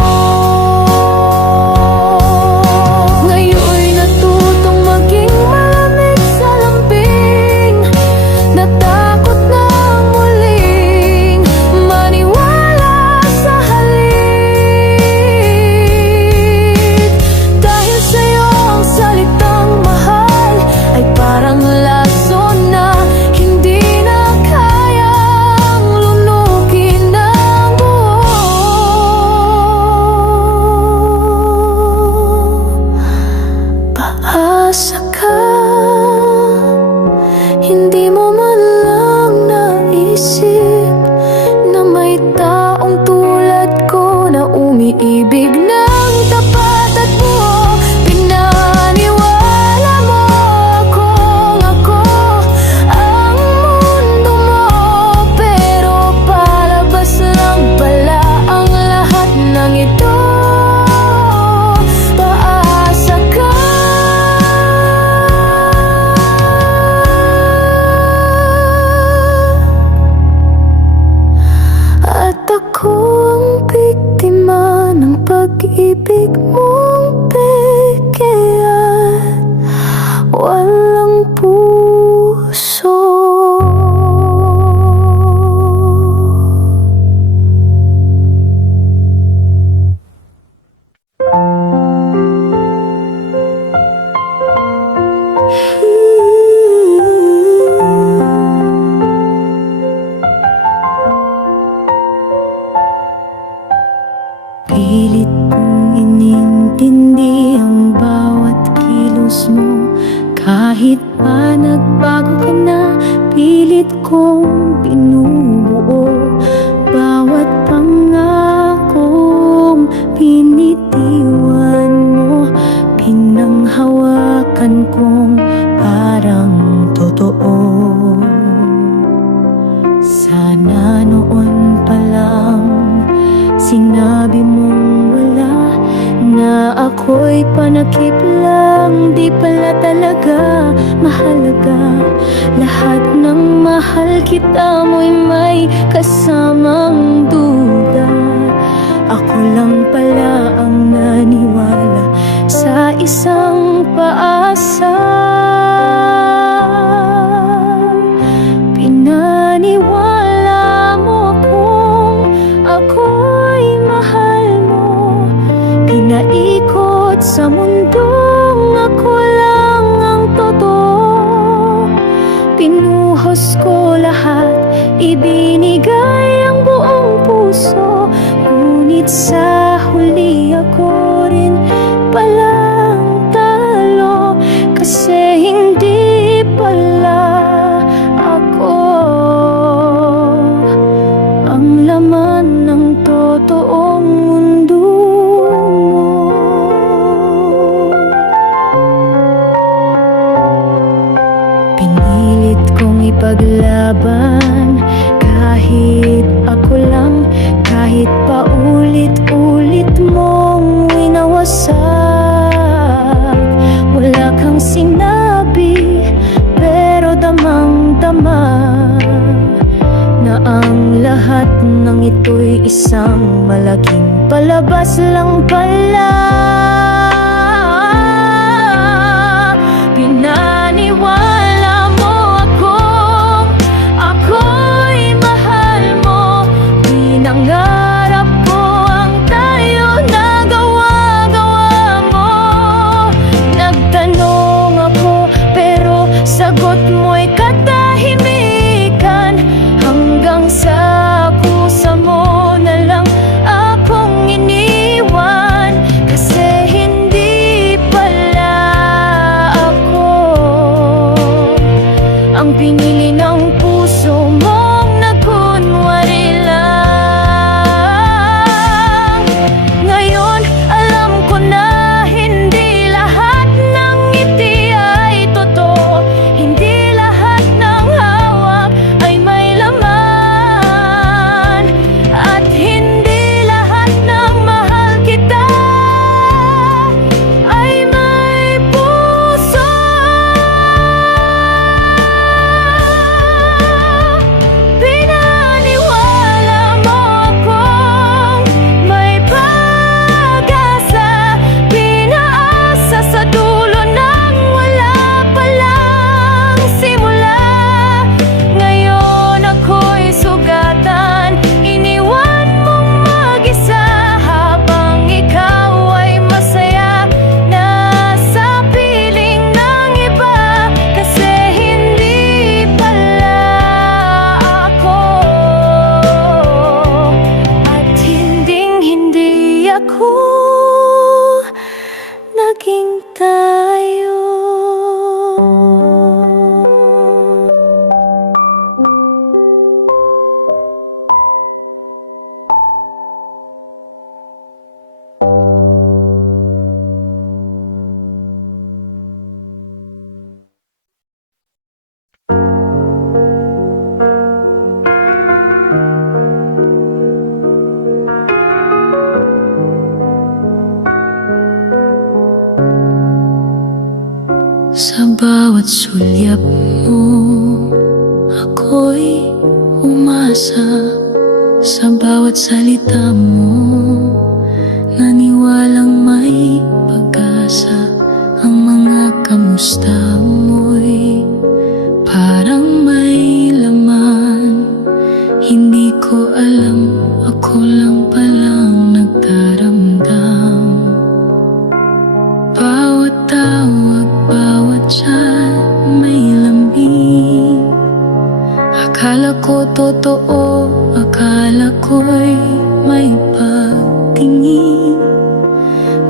Ngayon'y natutong maging malamig sa lambing. Natakot na muling maniwala sa halik. Dahil sa'yo ang salitang mahal ay parang laso na hindi na kayang lunukin ng buo. Paasa ka, hindi mo man lang naisip na may taong tulad ko na umiibig ng tapat at buo. Pinaniwala mo akong ako ang mundo mo, pero palabas lang pala ang lahat ng ito. Paasa ka, at ako ang biktima ng pag-ibig mong peke at walang puso. Pilit kong inintindi ang bawat kilos mo. Kahit pa nagbago ka na, pilit kong binubuo bawat pangakong pinitiwan mo. Pinanghawakan kong parang totoo. Sana noon pa lang sinabi mong wala, na ako'y panakip lang, di pala talaga mahalaga. Lahat ng mahal kita mo'y may kasamang duda. Ako lang pala ang isang paasa. Pinaniwala mo akong ako'y mahal mo. Pinaikot sa mundong ako lang ang totoo. Pinuhos ko lahat, ibinigay ang buong puso. Ngunit sa huli ako rin palang talo, kasi hindi pala ako ang laman ng totoong mundo mo. Pinilit kong ipaglaban kahit ako lang, kahit paulit-ulit mong winawasak. Wala kang sinabi, pero damang-dama na ang lahat ng ito'y isang malaking palabas lang pala. Pinaniwala mo akong ako'y mahal mo. Pinangarap ko ang tayo na gawa-gawa mo. Nagtanong ako, pero sagot mo'y katahimikan. Hanggang sa kusa mo na lang akong iniwan, kasi hindi pala ako ang pinili ng puso mong nagkunwari lang. Ngayon alam ko na hindi lahat ng ngiti ay totoo. Hindi lahat ng hawak ay may laman. At hindi lahat ng mahal kita ay may puso. Pinaniwala mo akong may pag-asa. Pinaasa sa dulo ng wala palang simula. Ngayon ako'y sugatan, iniwan mong mag-isa. Habang ikaw ay masaya na sa piling ng iba, kasi hindi pala ako at hinding-hindi ako naging tayo. Sa bawat sulyap mo, ako'y umasa. Sa bawat salita mo, naniwalang may pag-asa. Ang mga kamusta mo'y parang may laman. Hindi ko alam, ako lang palang nagdaramdam. Bawat tawag, bawat chat may lambing. Akala ko totoo, akala ko'y may pagtingin.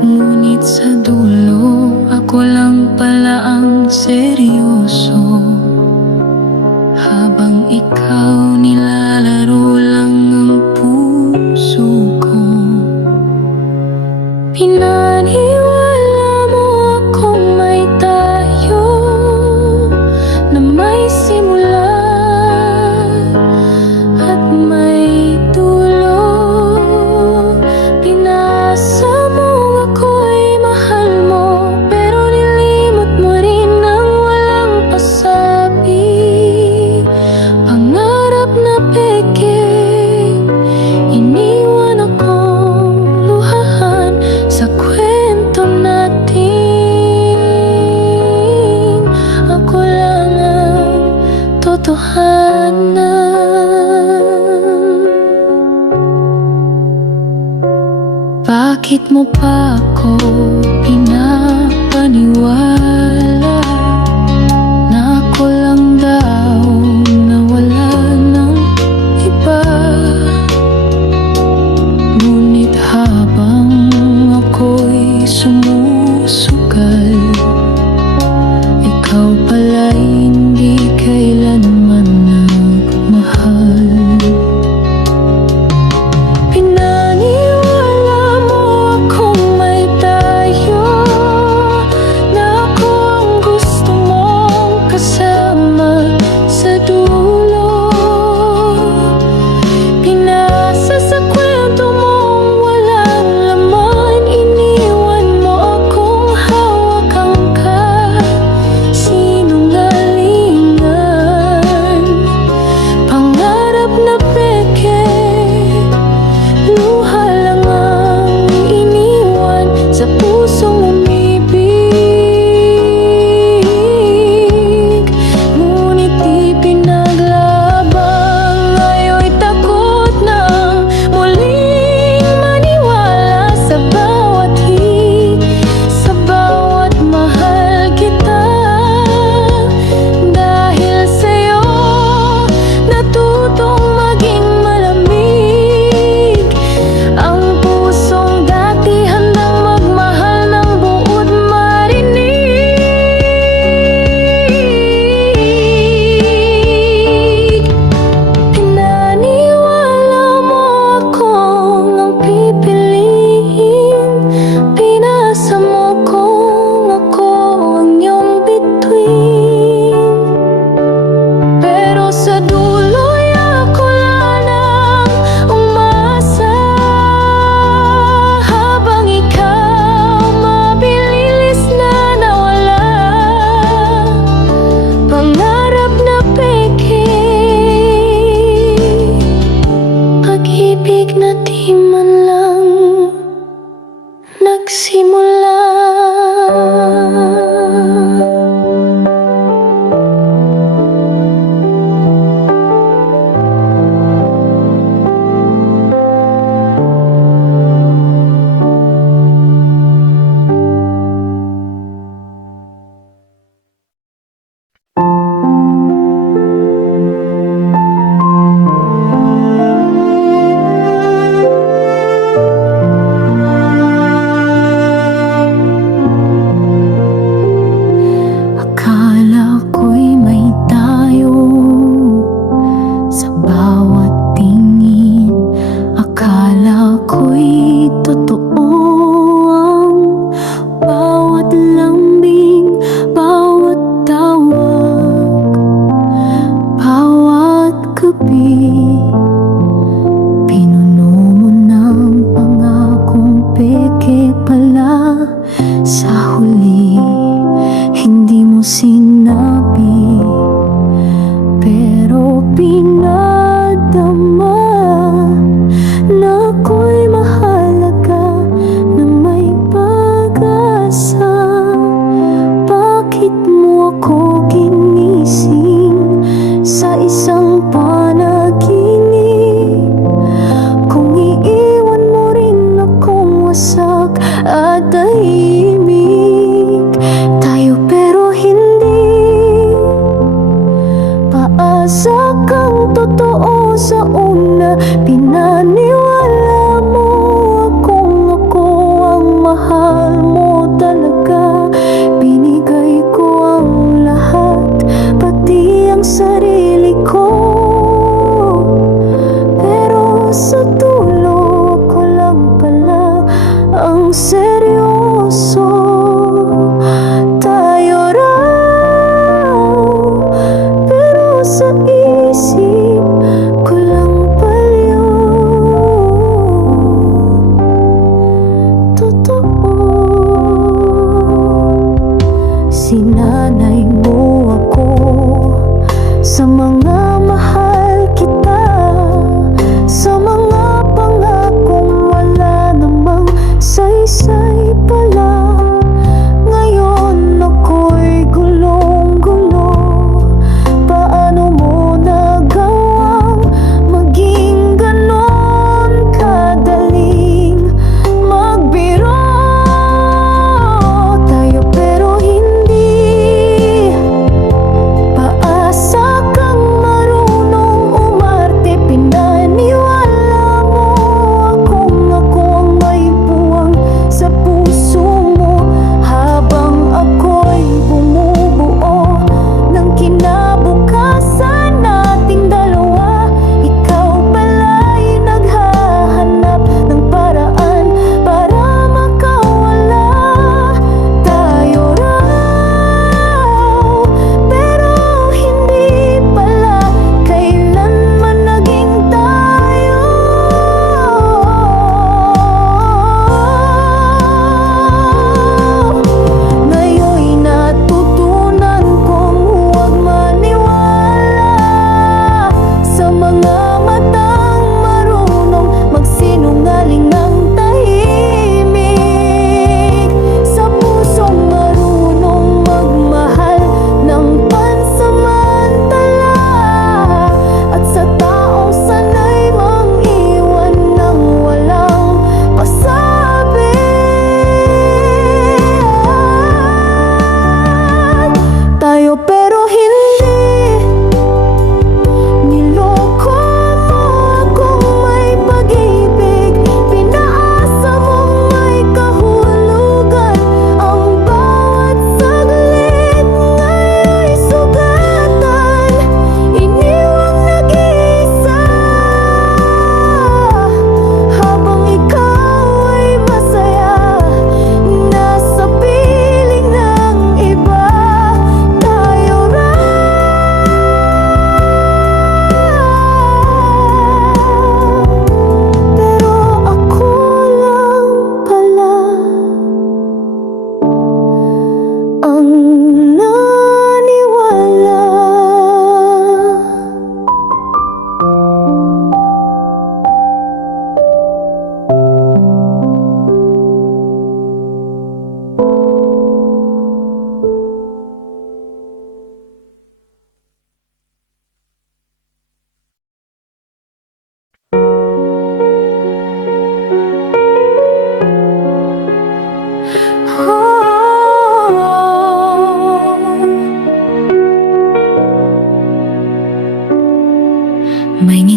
Ngunit sa dulo, ako lang pala ang seryoso. Habang ikaw nilalaro lang ang puso ko. Pinaniwala mo akong may tayo, na may simula at may dulo. Pinasa mo ako'y mahal mo, pero nilimot mo rin ang walang Bakit mo pa ako pinapaniwala na ako lang daw nawala ng iba? Ngunit habang ako'y sumusugal, ikaw pala'y hindi kailanman nagmahal. Pinaniwala mo akong may tayo, na ako ang gusto mong kasama sa dulo. Pinasa sa kwento mong walang laman, iniwan mo akong hawak hanggang sinungalingan. Pangarap na peke, luha lang ang iniwan sa pusong umibig. Ngunit di pinaglaban, ngayon'y takot nang muling maniwala sa bawat sa bawat mahal kita. Dahil sa'yo, natutong maging malamig ang pusong dati handang magmahal ng buod marinig. Pinaniwala mo akong ang pipiliin, pinasa mo kung ako ang iyong bituin. Pero sa dulo'y ako lang umasa, habang ikaw mabilis na nawala. Pangarap na peke, pag-ibig na di man lang nagsimula. Akala ko'y may tayo sa bawat tingin. Akala ko'y totoo ang bawat lambing, bawat tawag, bawat gabi. Pinuno mo ng pangakong peke pala, sa huli hindi mo sinabi, pero pinadama na ako'y mahalaga, na may pag-asa. Bakit mo ako ginising sa isang panaginip, kung iiwan mo rin akong wasak at tahimik? Tayo pero hindi paasa kang totoo sa una. Pinaniwala mo akong ako ang mahal mo talaga. Binigay ko ang lahat, pati ang sarili ko. Pero sa dulo ko lang pala ang seryoso. Tayo raw, pero sa isip ko lang pala yun totoo. Sinanay mo ako sa mga mahal kita, sa mga pangakong wala namang saysay pala. Ngayon ako'y gulong-gulo, paano mo nagawang maging ganon kadaling magbigay?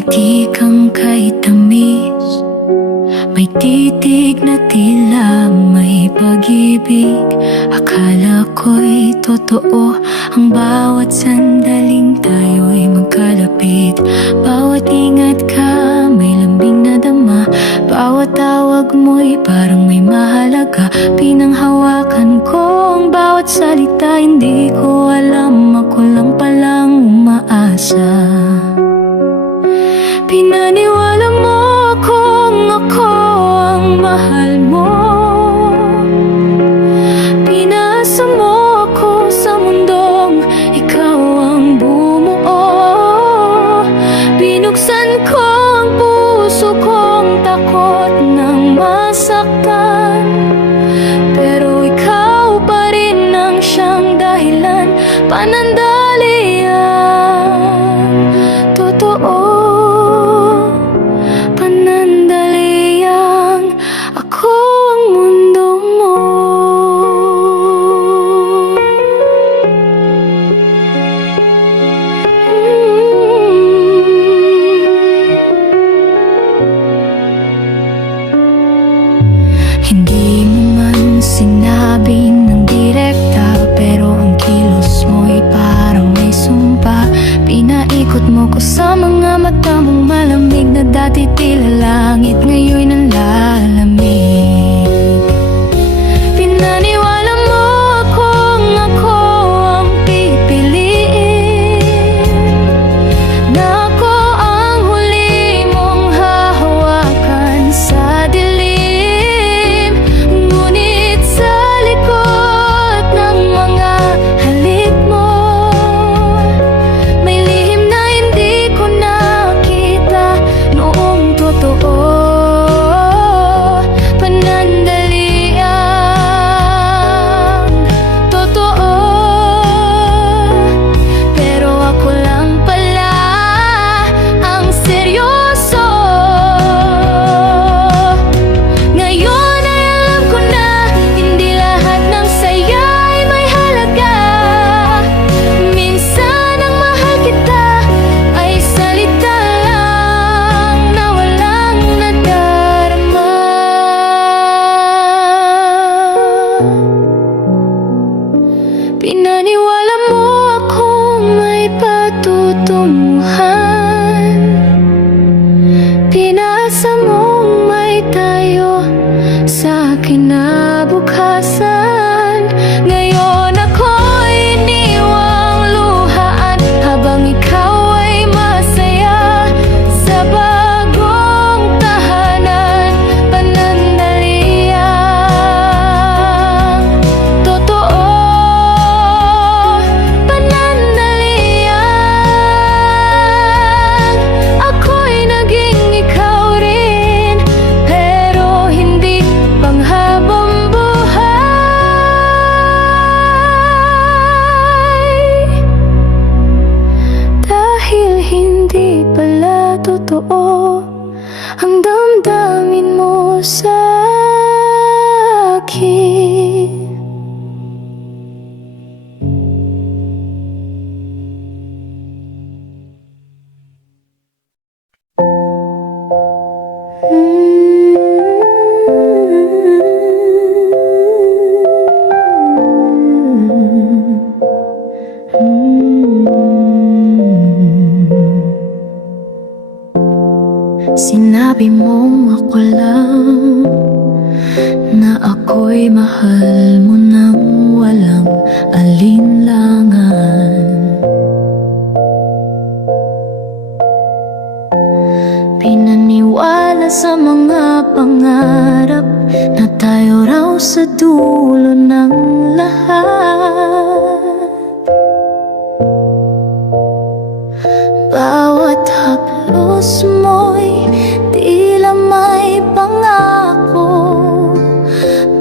ngiti kang kahit tamis, may titig na tila may pag-ibig. Akala ko'y totoo ang bawat sandaling tayo'y magkalapit. Bawat ingat ka, may lambing na dama. Bawat tawag mo'y parang may mahalaga. Pinanghawakan ko ang bawat salita. Hindi ko alam, ako lang palang umaasa. Pinaniwala mo akong ako ang mahal mo. Pinasa mo ako sa mundong ikaw ang bumuo. Binuksan ko ang puso kong takot ng masaktan, pero ikaw pa rin ang siyang dahilan. Panandalian, totoo. Panandalian, ako ang mundo mo. Hindi mo man sinabi ng direkta, pero ang kilos mo'y parang may sumpa. Pinaikot mo ko sa mga mata mong malamig na dati tila langit, ngayon ang lalamig. Pinaniwala mo akong ako ang pipiliin, na ako ang huli mong hahawakan sa dilim. Ngunit sa likod ng mga halik mo, may lihim na hindi ko nakita noong totoo. Panandalian, totoo. Pero ako lang pala ang seryoso. Ngayon ay alam ko na, hindi lahat ng saya ay may halaga. Minsan ang mahal kita ay salita lang na walang nadarama. Pinaniwala mo akong may patutunguhan. Pinasa mong may tayo sa kinabukasan. Ngayon ako'y iniwang luhaan habang ikaw ay masaya sa bagong tahanan. Panandalian, totoo. Panandalian, ako'y naging ikaw rin, pero hindi panghabang buhay. Dahil hindi pala totoo ang damdamin mo sa akin. Sinabi mong ako lang, na ako'y mahal mo nang walang alinlangan. Pinaniwala sa mga pangarap na tayo raw sa dulo ng lahat. Bawat haplos mo'y tila may pangako.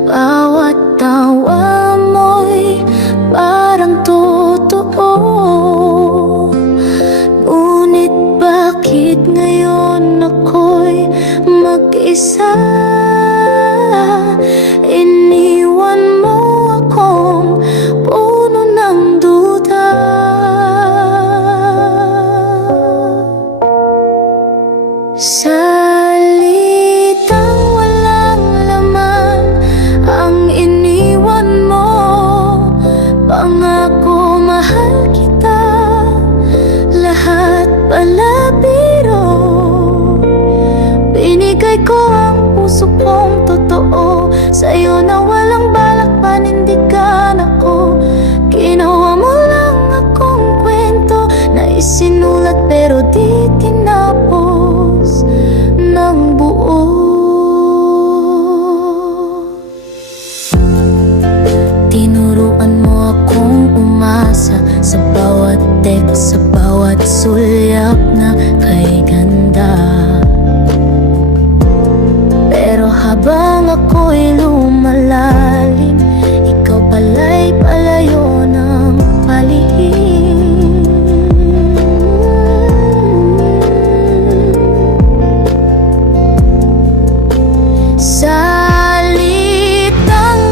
Bawat tawa mo'y parang totoo. Ngunit bakit ngayon ako'y mag-isa? Iniwan mo akong puno pangako, mahal kita. Lahat pala biro. Binigay ko ang puso kong totoo sa'yo na walang balak panindigan ako. Ginawa mo lang akong kwento na isinulat pero di tinapos ng buo. Tinuruan mo akong umasa sa bawat text, sa bawat sulyap na kay ganda. Pero habang ako'y lumalalim, ikaw pala'y palayo ng palihim. Salitang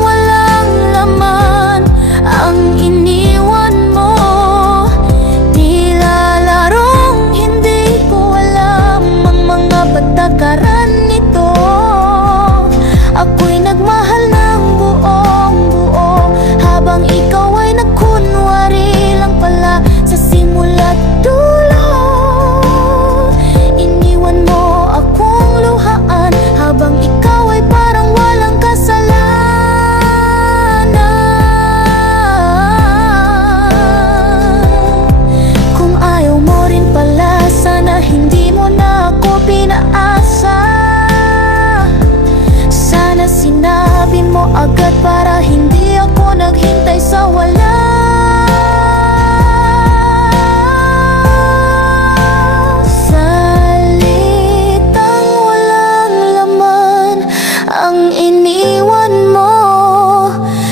walang laman ang iniwan mo, tila larong hindi ko alam ang mga patakaran nito. Ako'y nagmahal ng buong buo habang ikaw ay nagkunwari lang pala sa simula't dulo. Iniwan mo akong luhaan habang ikaw ay parang walang kasalanan. Kung ayaw mo rin pala, sana hindi mo na ako pinaasa. Sana sinabi mo agad para hindi ako naghintay sa wala. Salitang walang laman ang iniwan mo,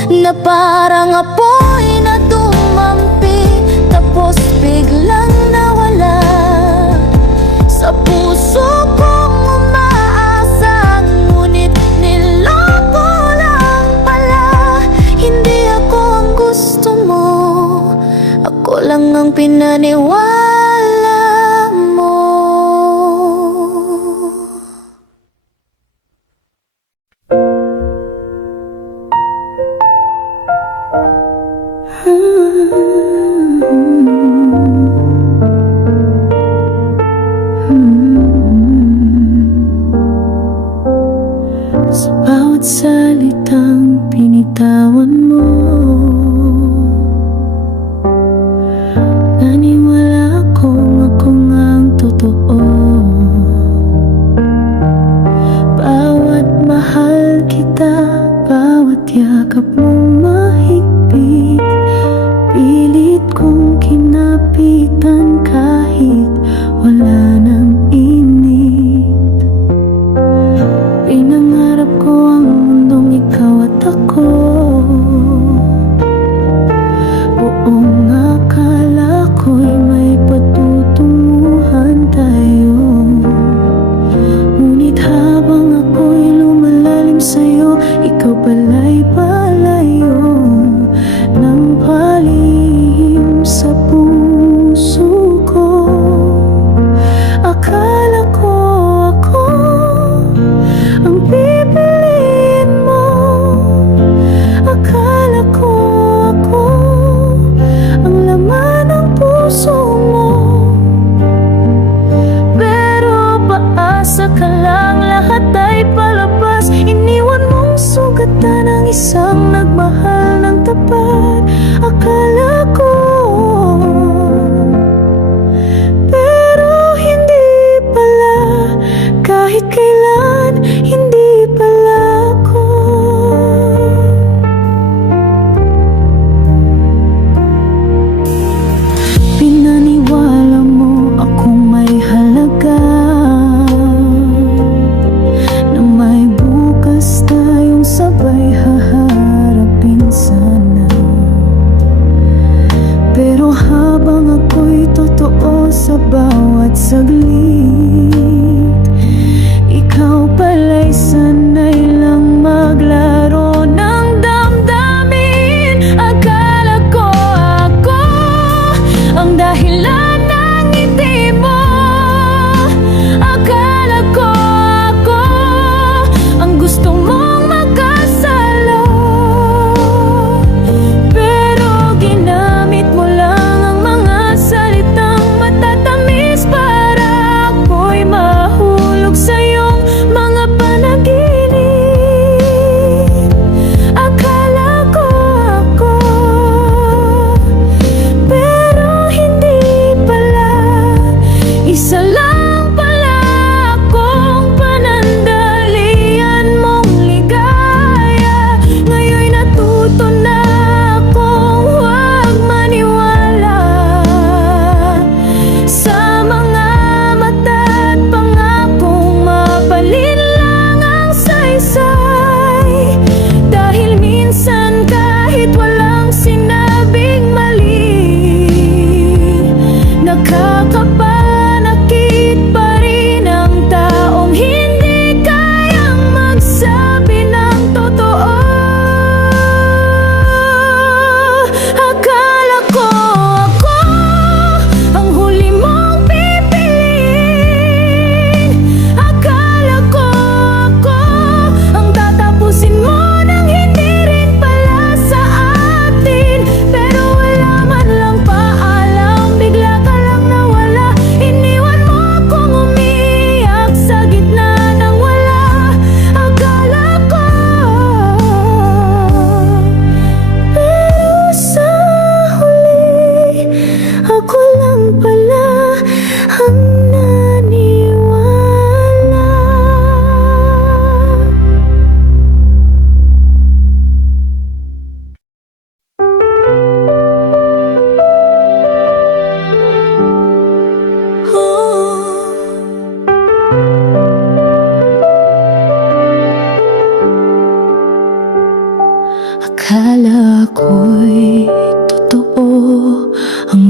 na parang apoy na dumampi tapos biglang nawala. Sa puso kong umaasa, ngunit niloko lang pala. Hindi ako ang gusto mo, ako lang ang pinaniwala mo. Sa bawat salitang pinitawan mo, naniwala akong ako ngang totoo. Bawat mahal kita, bawat yakap mong mahigpit, pilit kong kinapitan kahit wala nang init. Pinangarap ko ang mundong ikaw at ako, buong akala ko'y may patutunguhan tayo. Ngunit habang ako'y lumalalim sa'yo, ikaw pala'y palayo ng palihim sa puso ko. Akala ko ako ang pipiliin mo, akala ko ako ang laman ng puso mo. Pero paasa ka lang, lahat ay palabas. Iniwan mong sugatan ng isang nagmahal ng tapat. Akala ko, pero hindi pala. Kahit kailan, hindi pala ako. Pinaniwala mo akong may halaga, na may bukas tayong sabay haharapin sana. Pero habang ako'y totoo sa bawat saglit, ikaw pala'y sanay lang maglaro ng damdamin. Akala ko ako ang dahilan ng ngiti mo, akala ko ako ang gusto mong makasalo. Pero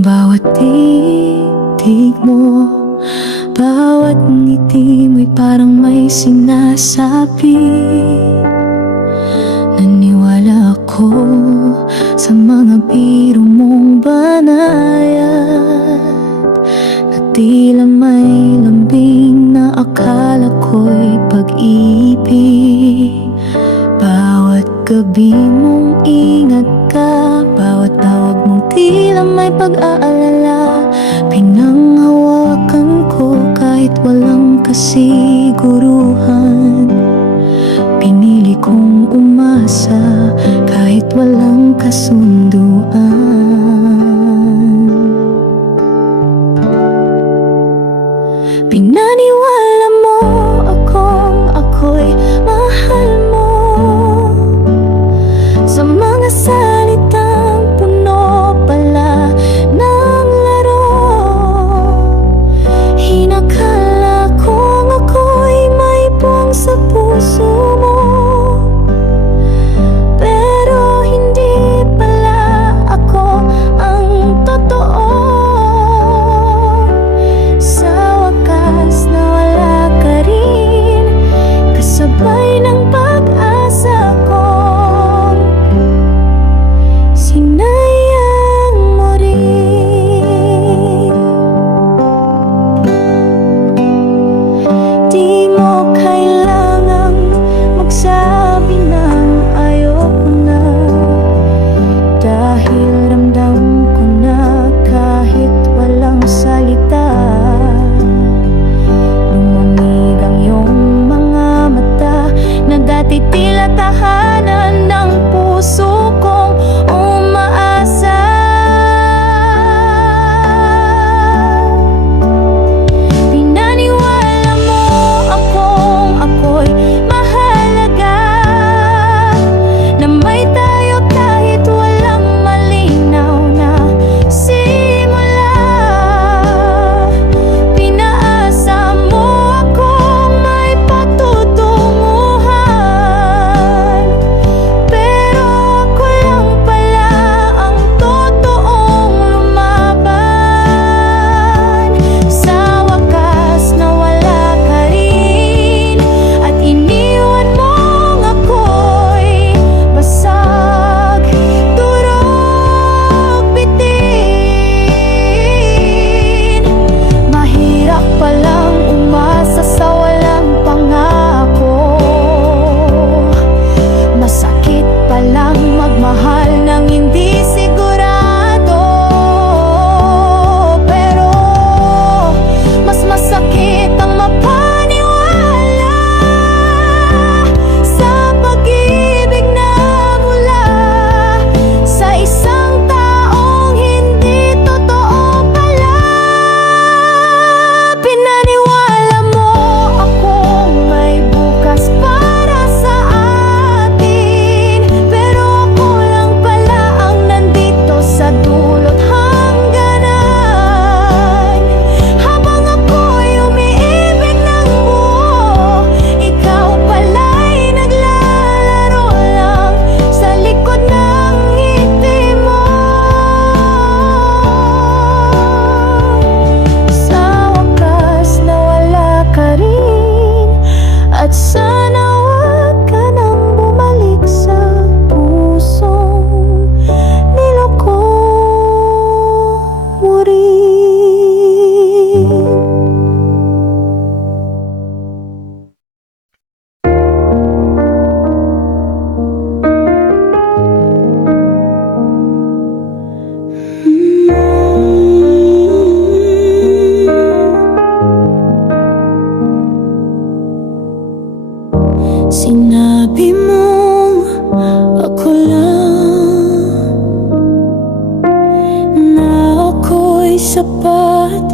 Bawat titig mo, bawat ngiti mo'y parang may sinasabi. Naniwala ako sa mga biro mong banayad, na tila may lambing na akala ko'y pag-ibig. Bawat gabi mong ingat ka, bawat tawag mong tila may pag-aalala. Pinanghawakan ko kahit walang kasiguruhan. Pinili kong umasa kahit walang kasunduan. Pinaniwala mo ako'y mahal mo, sa mga salitang puno pala ng laro. Hinakala kong ako'y may buwang sa puso mo, pero hindi pala ako ang totoo. Sa wakas nawala ka rin, kasabay ng pag-asa ko. Sinayang mo rin. Di mo kailangang magsabi ng ayoko na, dahil ramdam ko na kahit walang salita. Lumamig ang iyong mga mata na dati tila tahanan ng puso kong umaasa. Pinaniwala mo ako'y mahalaga, na may tayo kahit walang malinaw na simula. Pinaasa mo akong may patutunguhan, pero ako lang pala ang totoong lumaban. Sa wakas nawala ka rin, at iniwan mong ako'y basag, durog, bitin. Mahirap palang umasa sa walang pangako, masakit palang magmahal ng hindi sigurado. Pero mas masakit ang mapaniwala sa pag-ibig na mula sa isang taong hindi totoo pala. Pinaniwala mo akong may bukas para sa atin, pero ako lang pala ang nandito sa dulot hangganan. Habang ako'y umiibig ng buo, ikaw pala'y naglalaro lang sa likod ng ngiti mo. Sa wakas nawala ka rin, at sana wag ka nang bumalik sa pusong niloko mo rin. Sinabi mo ako lang, na ako'y sapat,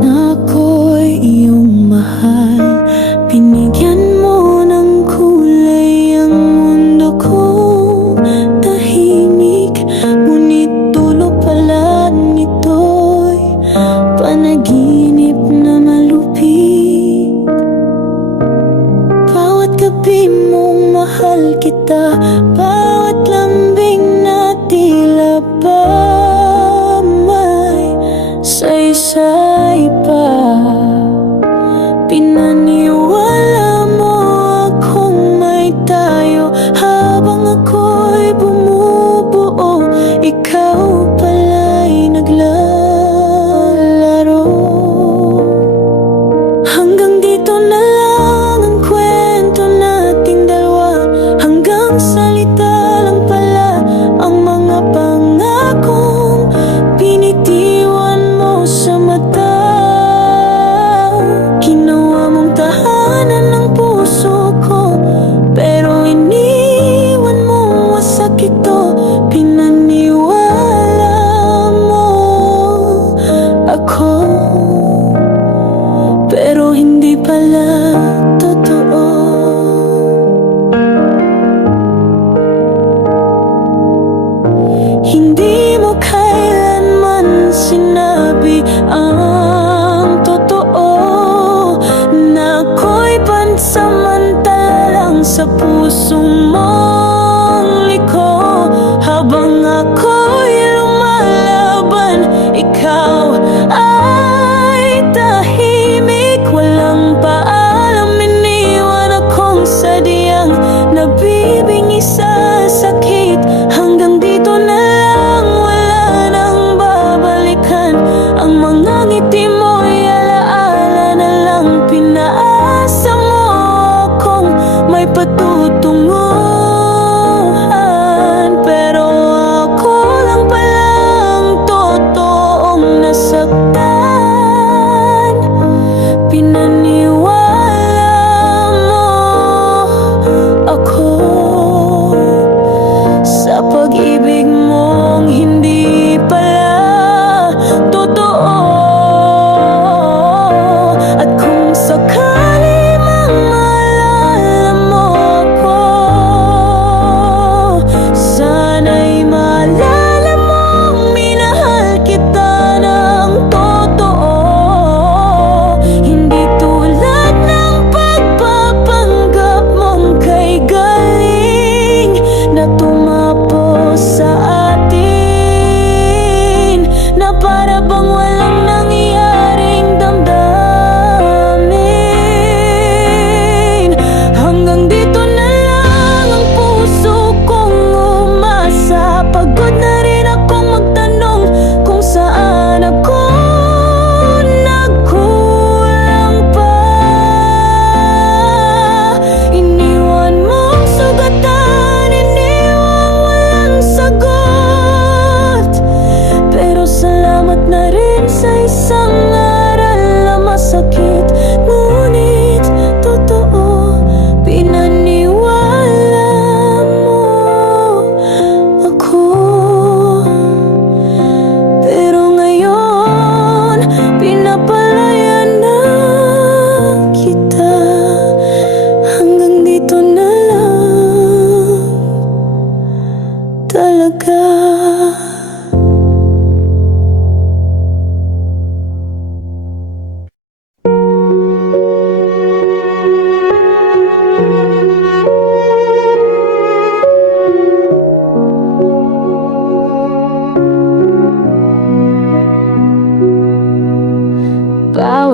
na ako'y iyong mahal. Binigyan mo ng kulay ang mundo kong tahimik, ngunit dulo pala nito'y panaginip na malupit. Bawat gabi mong mahal kita, bawat lambing na tila ba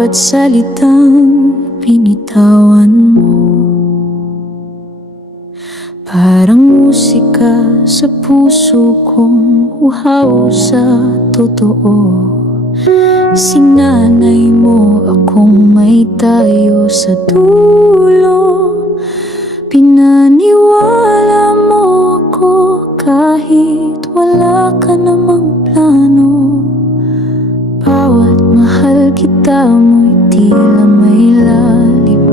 bawat salitang binitawan mo. Parang musika sa puso kong uhaw sa totoo. Sinanay mo akong may tayo sa dulo. Pinaniwala mo ako kahit wala ka namang plano. Bawat mahal kita mo'y tila may lalim.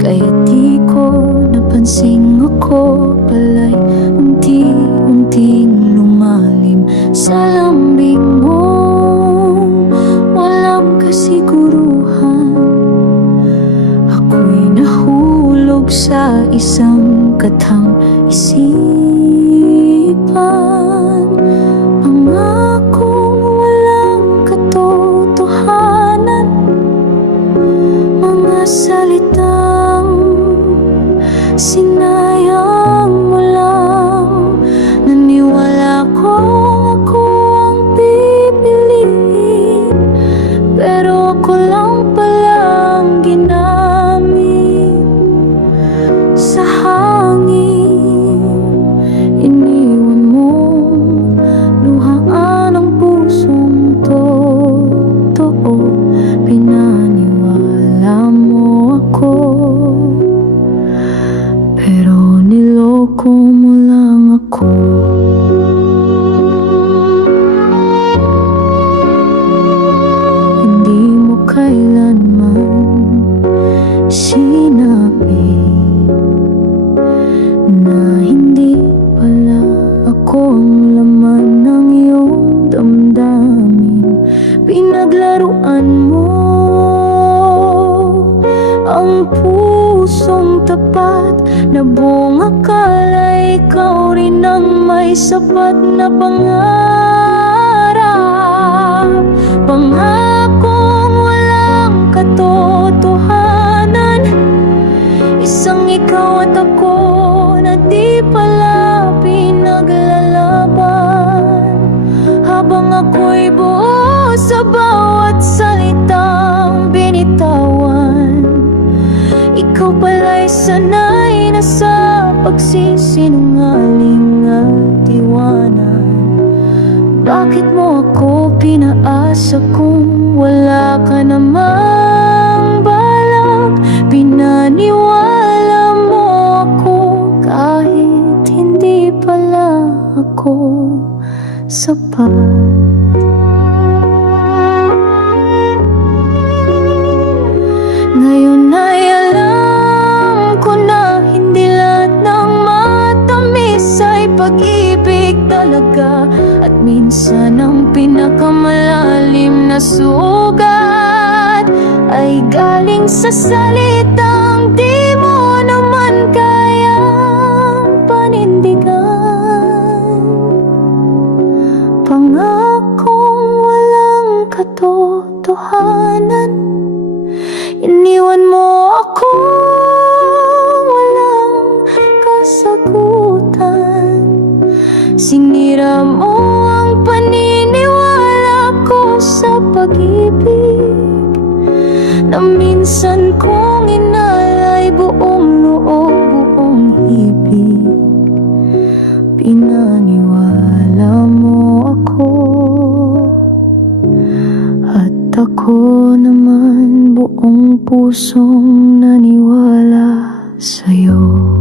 Kaya di ko napansing ako pala'y unti-unting lumalim sa lambing mong walang kasiguruhan. Ako'y nahulog sa isang katang isipan. Pangakong walang katotohanan, mga salitang sinayang mo lang. Naniwala ko ako ang pipiliin, pero ako lang palang ginamit sa hangin. Iniwan mo luhaan ang pusong totoo. Pinaniwala mo ako, pero niloko mo lang ako. Hindi mo kailanman sinabi na hindi pala ako ang laman ng iyong damdamin. Pinaglaruan mo ang pusong tapat na buong akala ikaw rin ang may sapat na pangarap. Pangakong walang katotohanan, isang ikaw at ako na di pala pinaglalaban. Habang ako'y buo sa bawat salitang binitawan, ikaw pala'y sanay na sa pagsisinungaling at iwanan. Bakit mo ako pinaasa kung wala ka namang balak? Pinaniwala mo ako kahit hindi pala ako sapat. Ngayon ay alam ko na hindi lahat ng matamis ay pag-ibig talaga. At minsan ang pinakamalalim na sugat ay galing sa salitang di mo naman kayang panindigan. Pangakong walang katotohanan, iniwan mo ako walang kasagutan. Sinira mo ang paniniwala ko sa pag-ibig na minsan kong inalay buong loob, buong ibig. Pinaniwala mo ako at ako naman buong pusong naniwala sa'yo.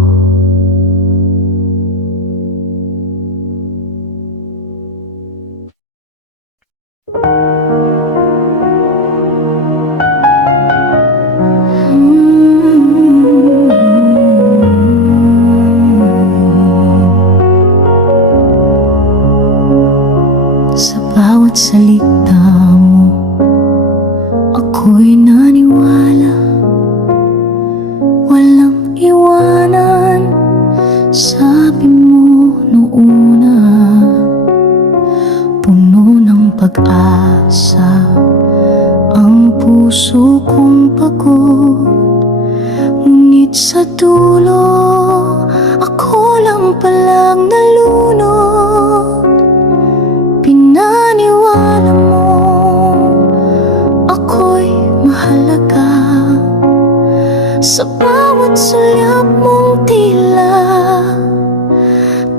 Sa bawat salita mo, ako'y naniwala. Walang iwanan, sabi mo noona. Puno ng pag-asa ang puso kong pagod. Ngunit sa dulo, ako lang palang nalunod. Pinaniwala mo, ako'y Sa bawat sulyap mong tila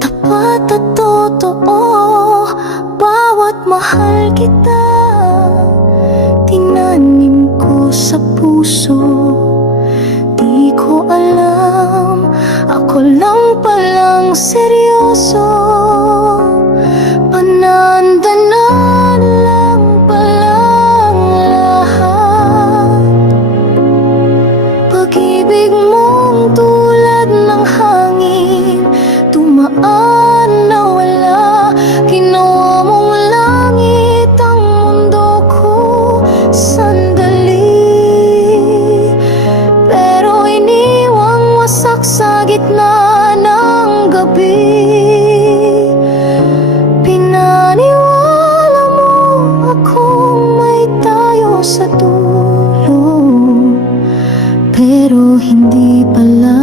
tapat at totoo, bawat mahal kita tinanim ko sa puso. Di ko alam, ako lang palang seryoso. Panandanan lang palang lahat. Pag-ibig mong tulad ng hangin, dumaan na wala. Ginawa mong langit ang mundo ko sandali, pero iniwang wasak sa gitna ng gabi. Pinaniwala mo akong may tayo sa dulo, pero hindi pala.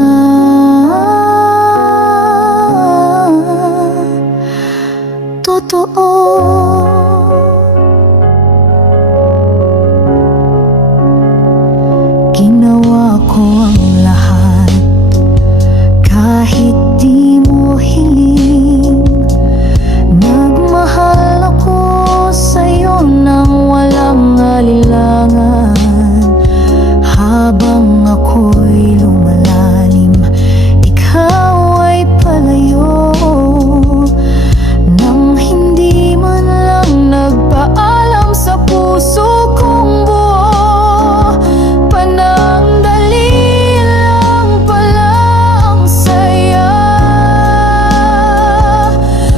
Totoo. Ginawa ko ang lahat kahit di mo hiling. Nagmahal ako sa'yo nang walang alinlangan. Habang ako'y lumalalim, ikaw ay palayo, nang hindi man lang nagpaalam sa puso kong buo. Panandali lang pala ang saya.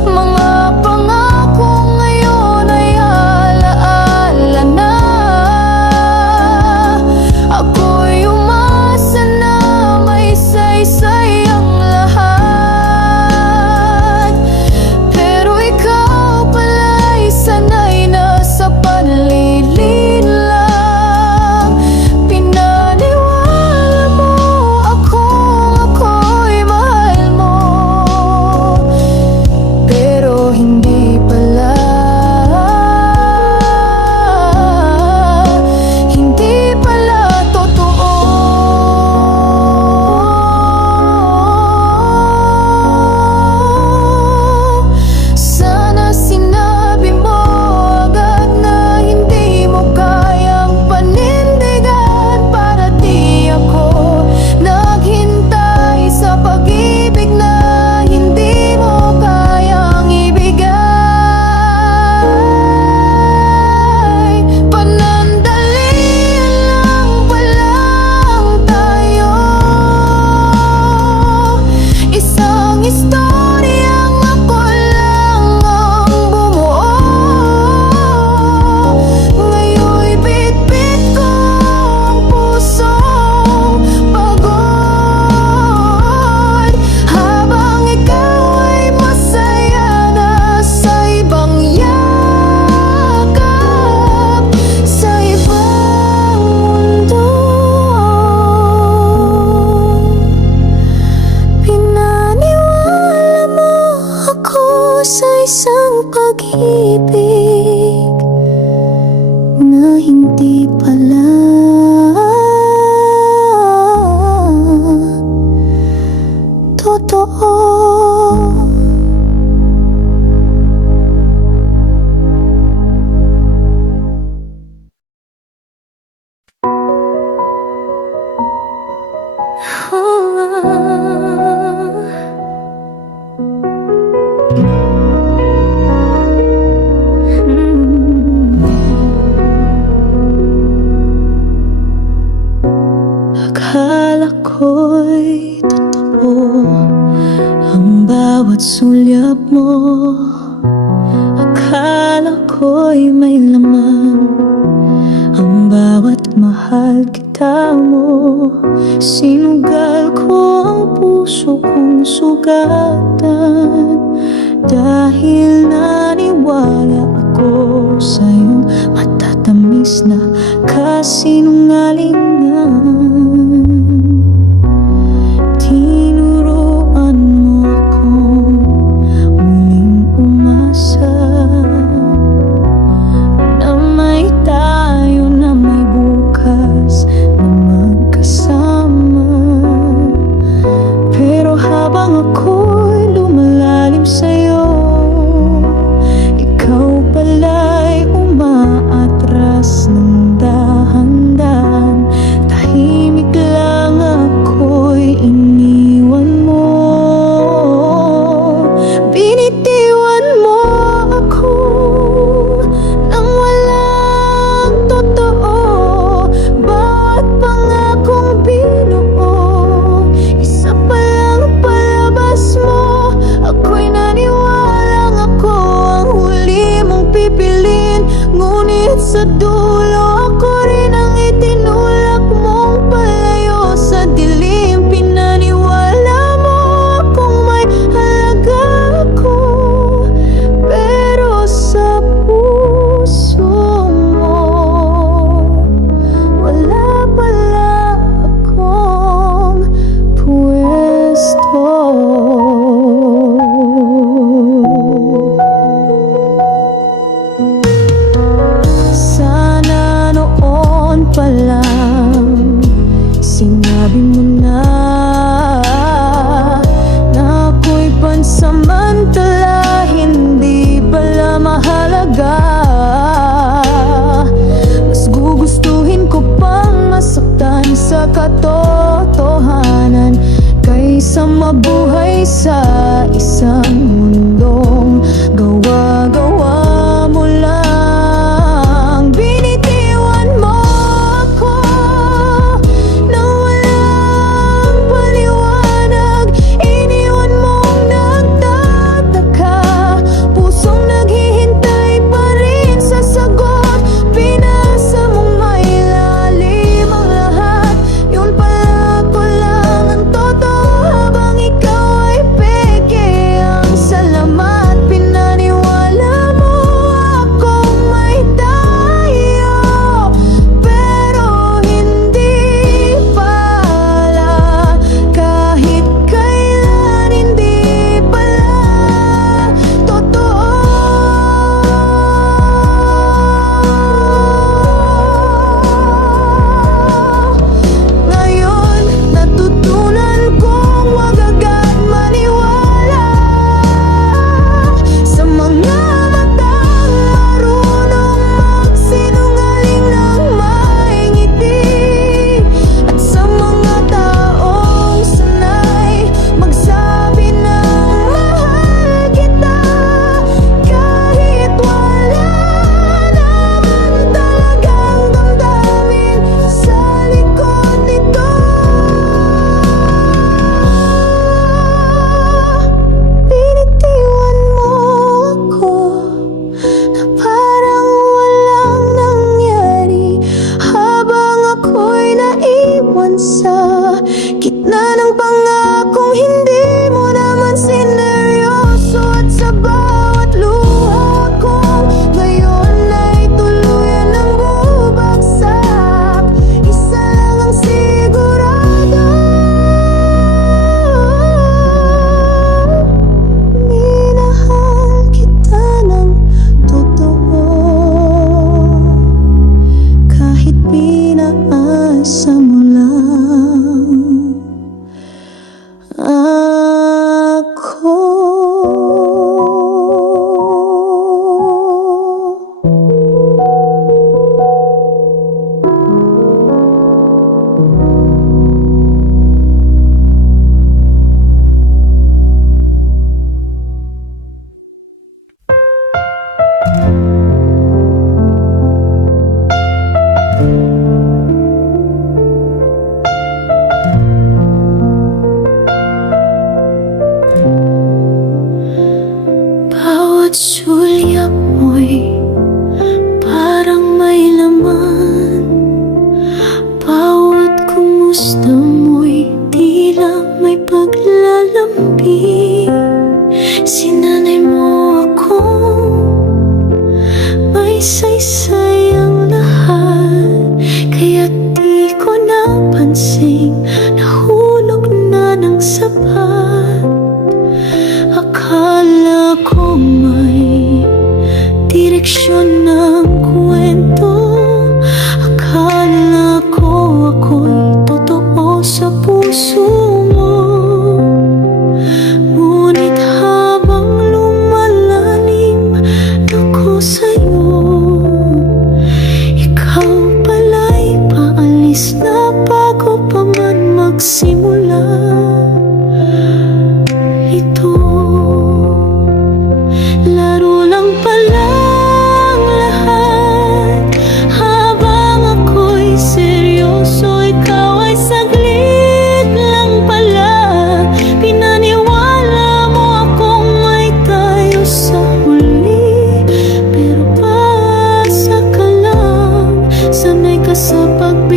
Mga pangako ngayon ay alaala na. Ako'y umasa na may saysay ang lahat, pero ikaw pala'y sanay na sa panlilin lang. Pinaniwala mo ako'y mahal mo, pero hindi pala. Hindi pala totoo. Sana sinabi mo agad na hindi mo kayang panindigan, para di ako naghintay sa pag-ibig na hindi mo kayang ibigay. Panandali lang palang tayo, isang istoryang ako lang ang bumuo. Ngayon'y bitbit ko ang pusong pagod, habang ikaw ay masaya na sa ibang yakap, sa ibang mundo. Pinaniwala mo ako sa isang pag-ibig na hindi pala totoo. Akala ko'y totoo ang bawat sulyap mo. Akala ko'y may laman ang bawat mahal kita mo. Sinugal ko ang puso kong sugatan, dahil naniwala ako sa iyong matatamis na kasinungalingan. Tinuruan mo akong muling umasa na may tayo, na may bukas na magkasama. sa dulo, ako rin ang itinulak mong palayo sa dilim. Pinaniwala mo akong may halaga ako, pero sa puso mo wala pala akong pwesto. Sana noon pa lang sinabi mo na na ako'y pansamantala, hindi pala mahalaga. Mas gugustuhin ko pang masaktan sa katotohanan kaysa mabuhay sa isang mundong gawa-gawa mo lang. Binitiwan mo ako nang walang paliwanag, iniwan mong nagtataka, pusong naghihintay pa rin sa sagot. Pinasa mong mailalim ang lahat, yun pala ko lang ang totoo, habang ikaw ay peke. Ang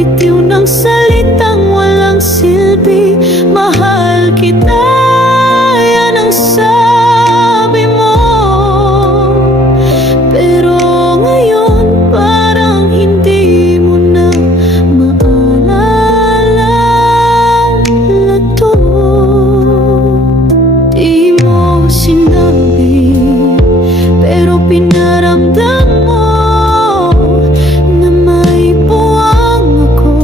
bitiw ng salitang walang silbi. Mahal kita, yan ang sabi mo. Pero ngayon parang hindi mo na maalala to. Di mo sinabi, pero pinaramdam mo na may puwang ako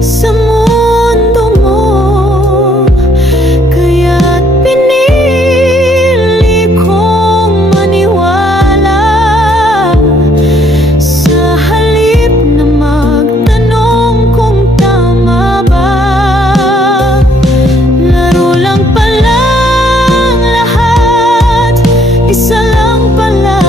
sa mundo mo. Kaya't pinili kong maniwala, sa halip na magtanong kung tama ba. Laro lang palang lahat, isa lang pala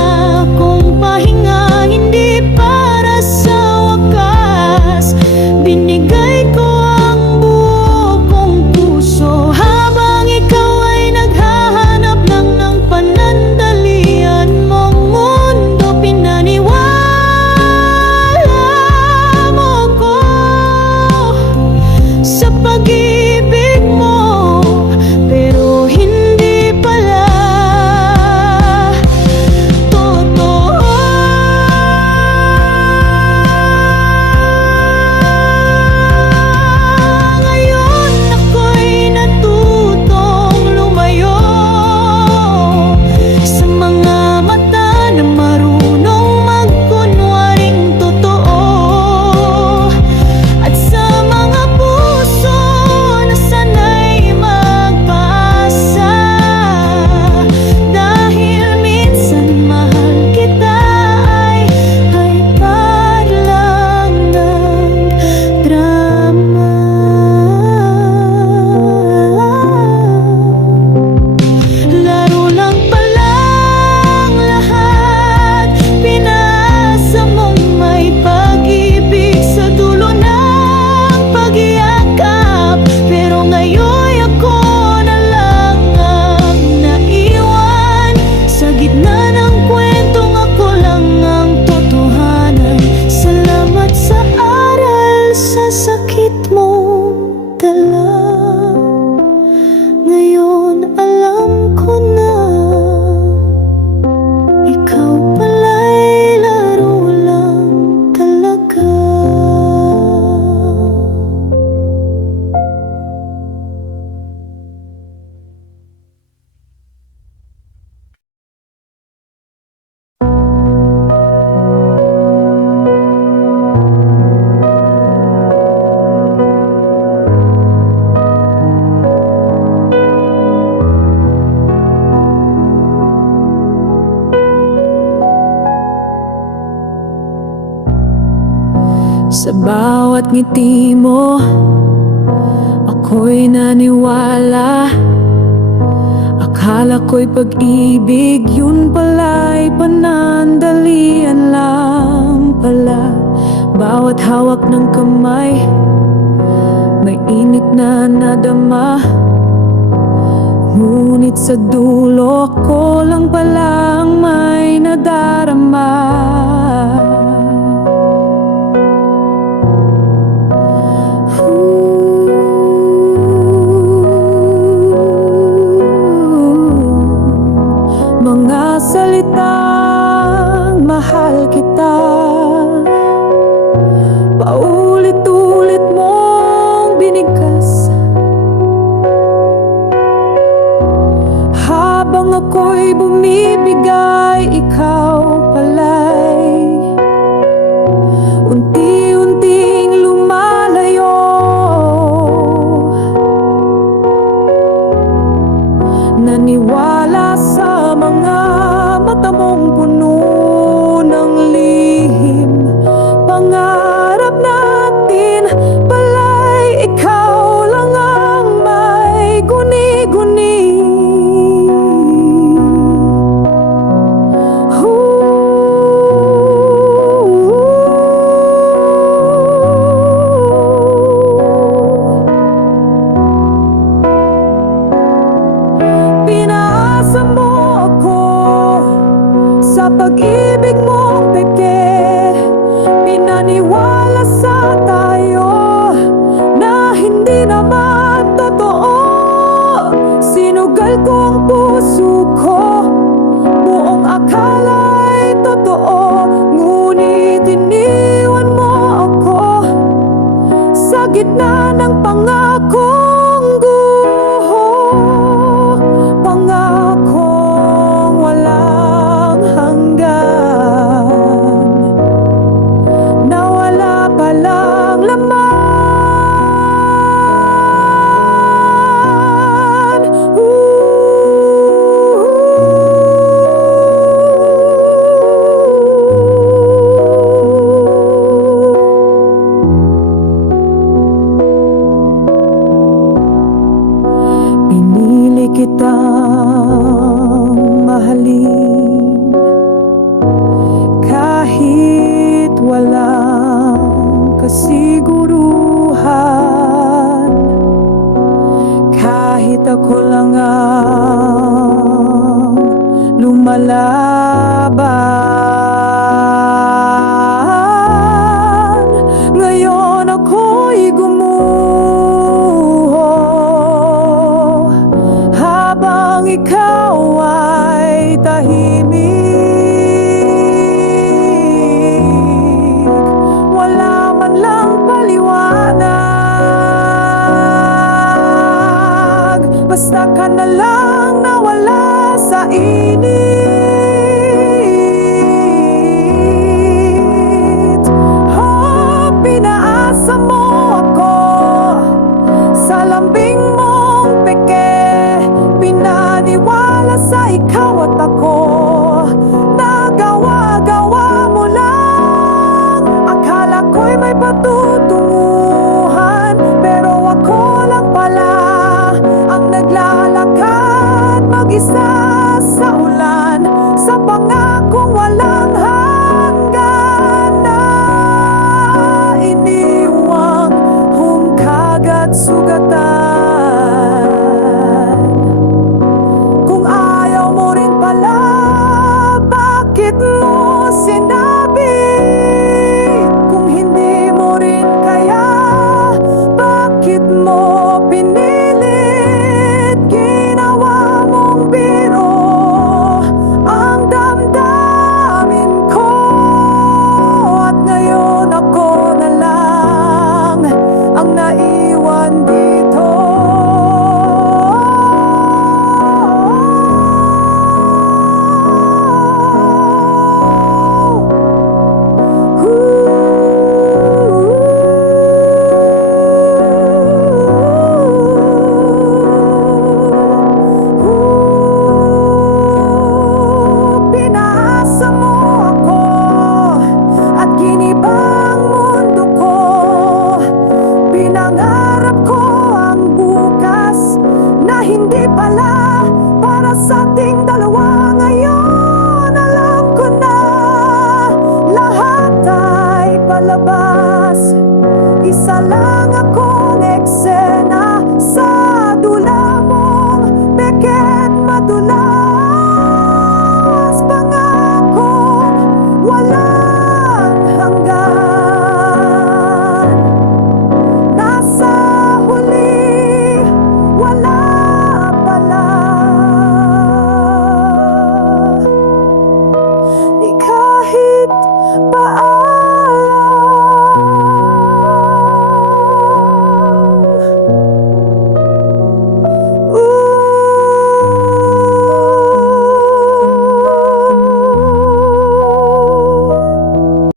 kung pahinga, hindi para sa wakas. Binigay ko ang buo kong puso habang ikaw ay naghahanap lang ng panandalian mong mundo. Pinaniwala mo ko sa pag-ibig mo, pero hindi pala totoo. Ngayon ako'y natutong lumayo sa mga mata na marunong magkunwaring totoo, at sa mga puso na sanay magpasa. Dahil minsan mahal kita ay parlang ng drama. Laro lang palang lahat, pinasa mong may pag-ibig sa dulo ng pag-iakap. Pero ngayon ako na lang ang naiwan sa gitna ng kwentong ako lang ang totohanan. Salamat sa aral sa sakit mong dala. Ngayon alam ko na ikaw pala'y laro lang talaga. Sa bawat ngiti mo, ako'y naniwala. Akala ko'y pag-ibig, yun pala'y panandalian lang pala. Bawat hawak ng kamay, may init na nadama. Ngunit sa dulo, ko lang pala ang may nadarama. Mga salitang mahal kita, paulit-ulit mong binigkas. Habang ako'y bumibigay, ikaw pala'y unti-unting lumalayo. Naniwala sa mga mata mong puno ng lihim. Pangarap natin pala'y ikaw lang ang may guni-guni. Pinaasa mo ako sa pag-ibig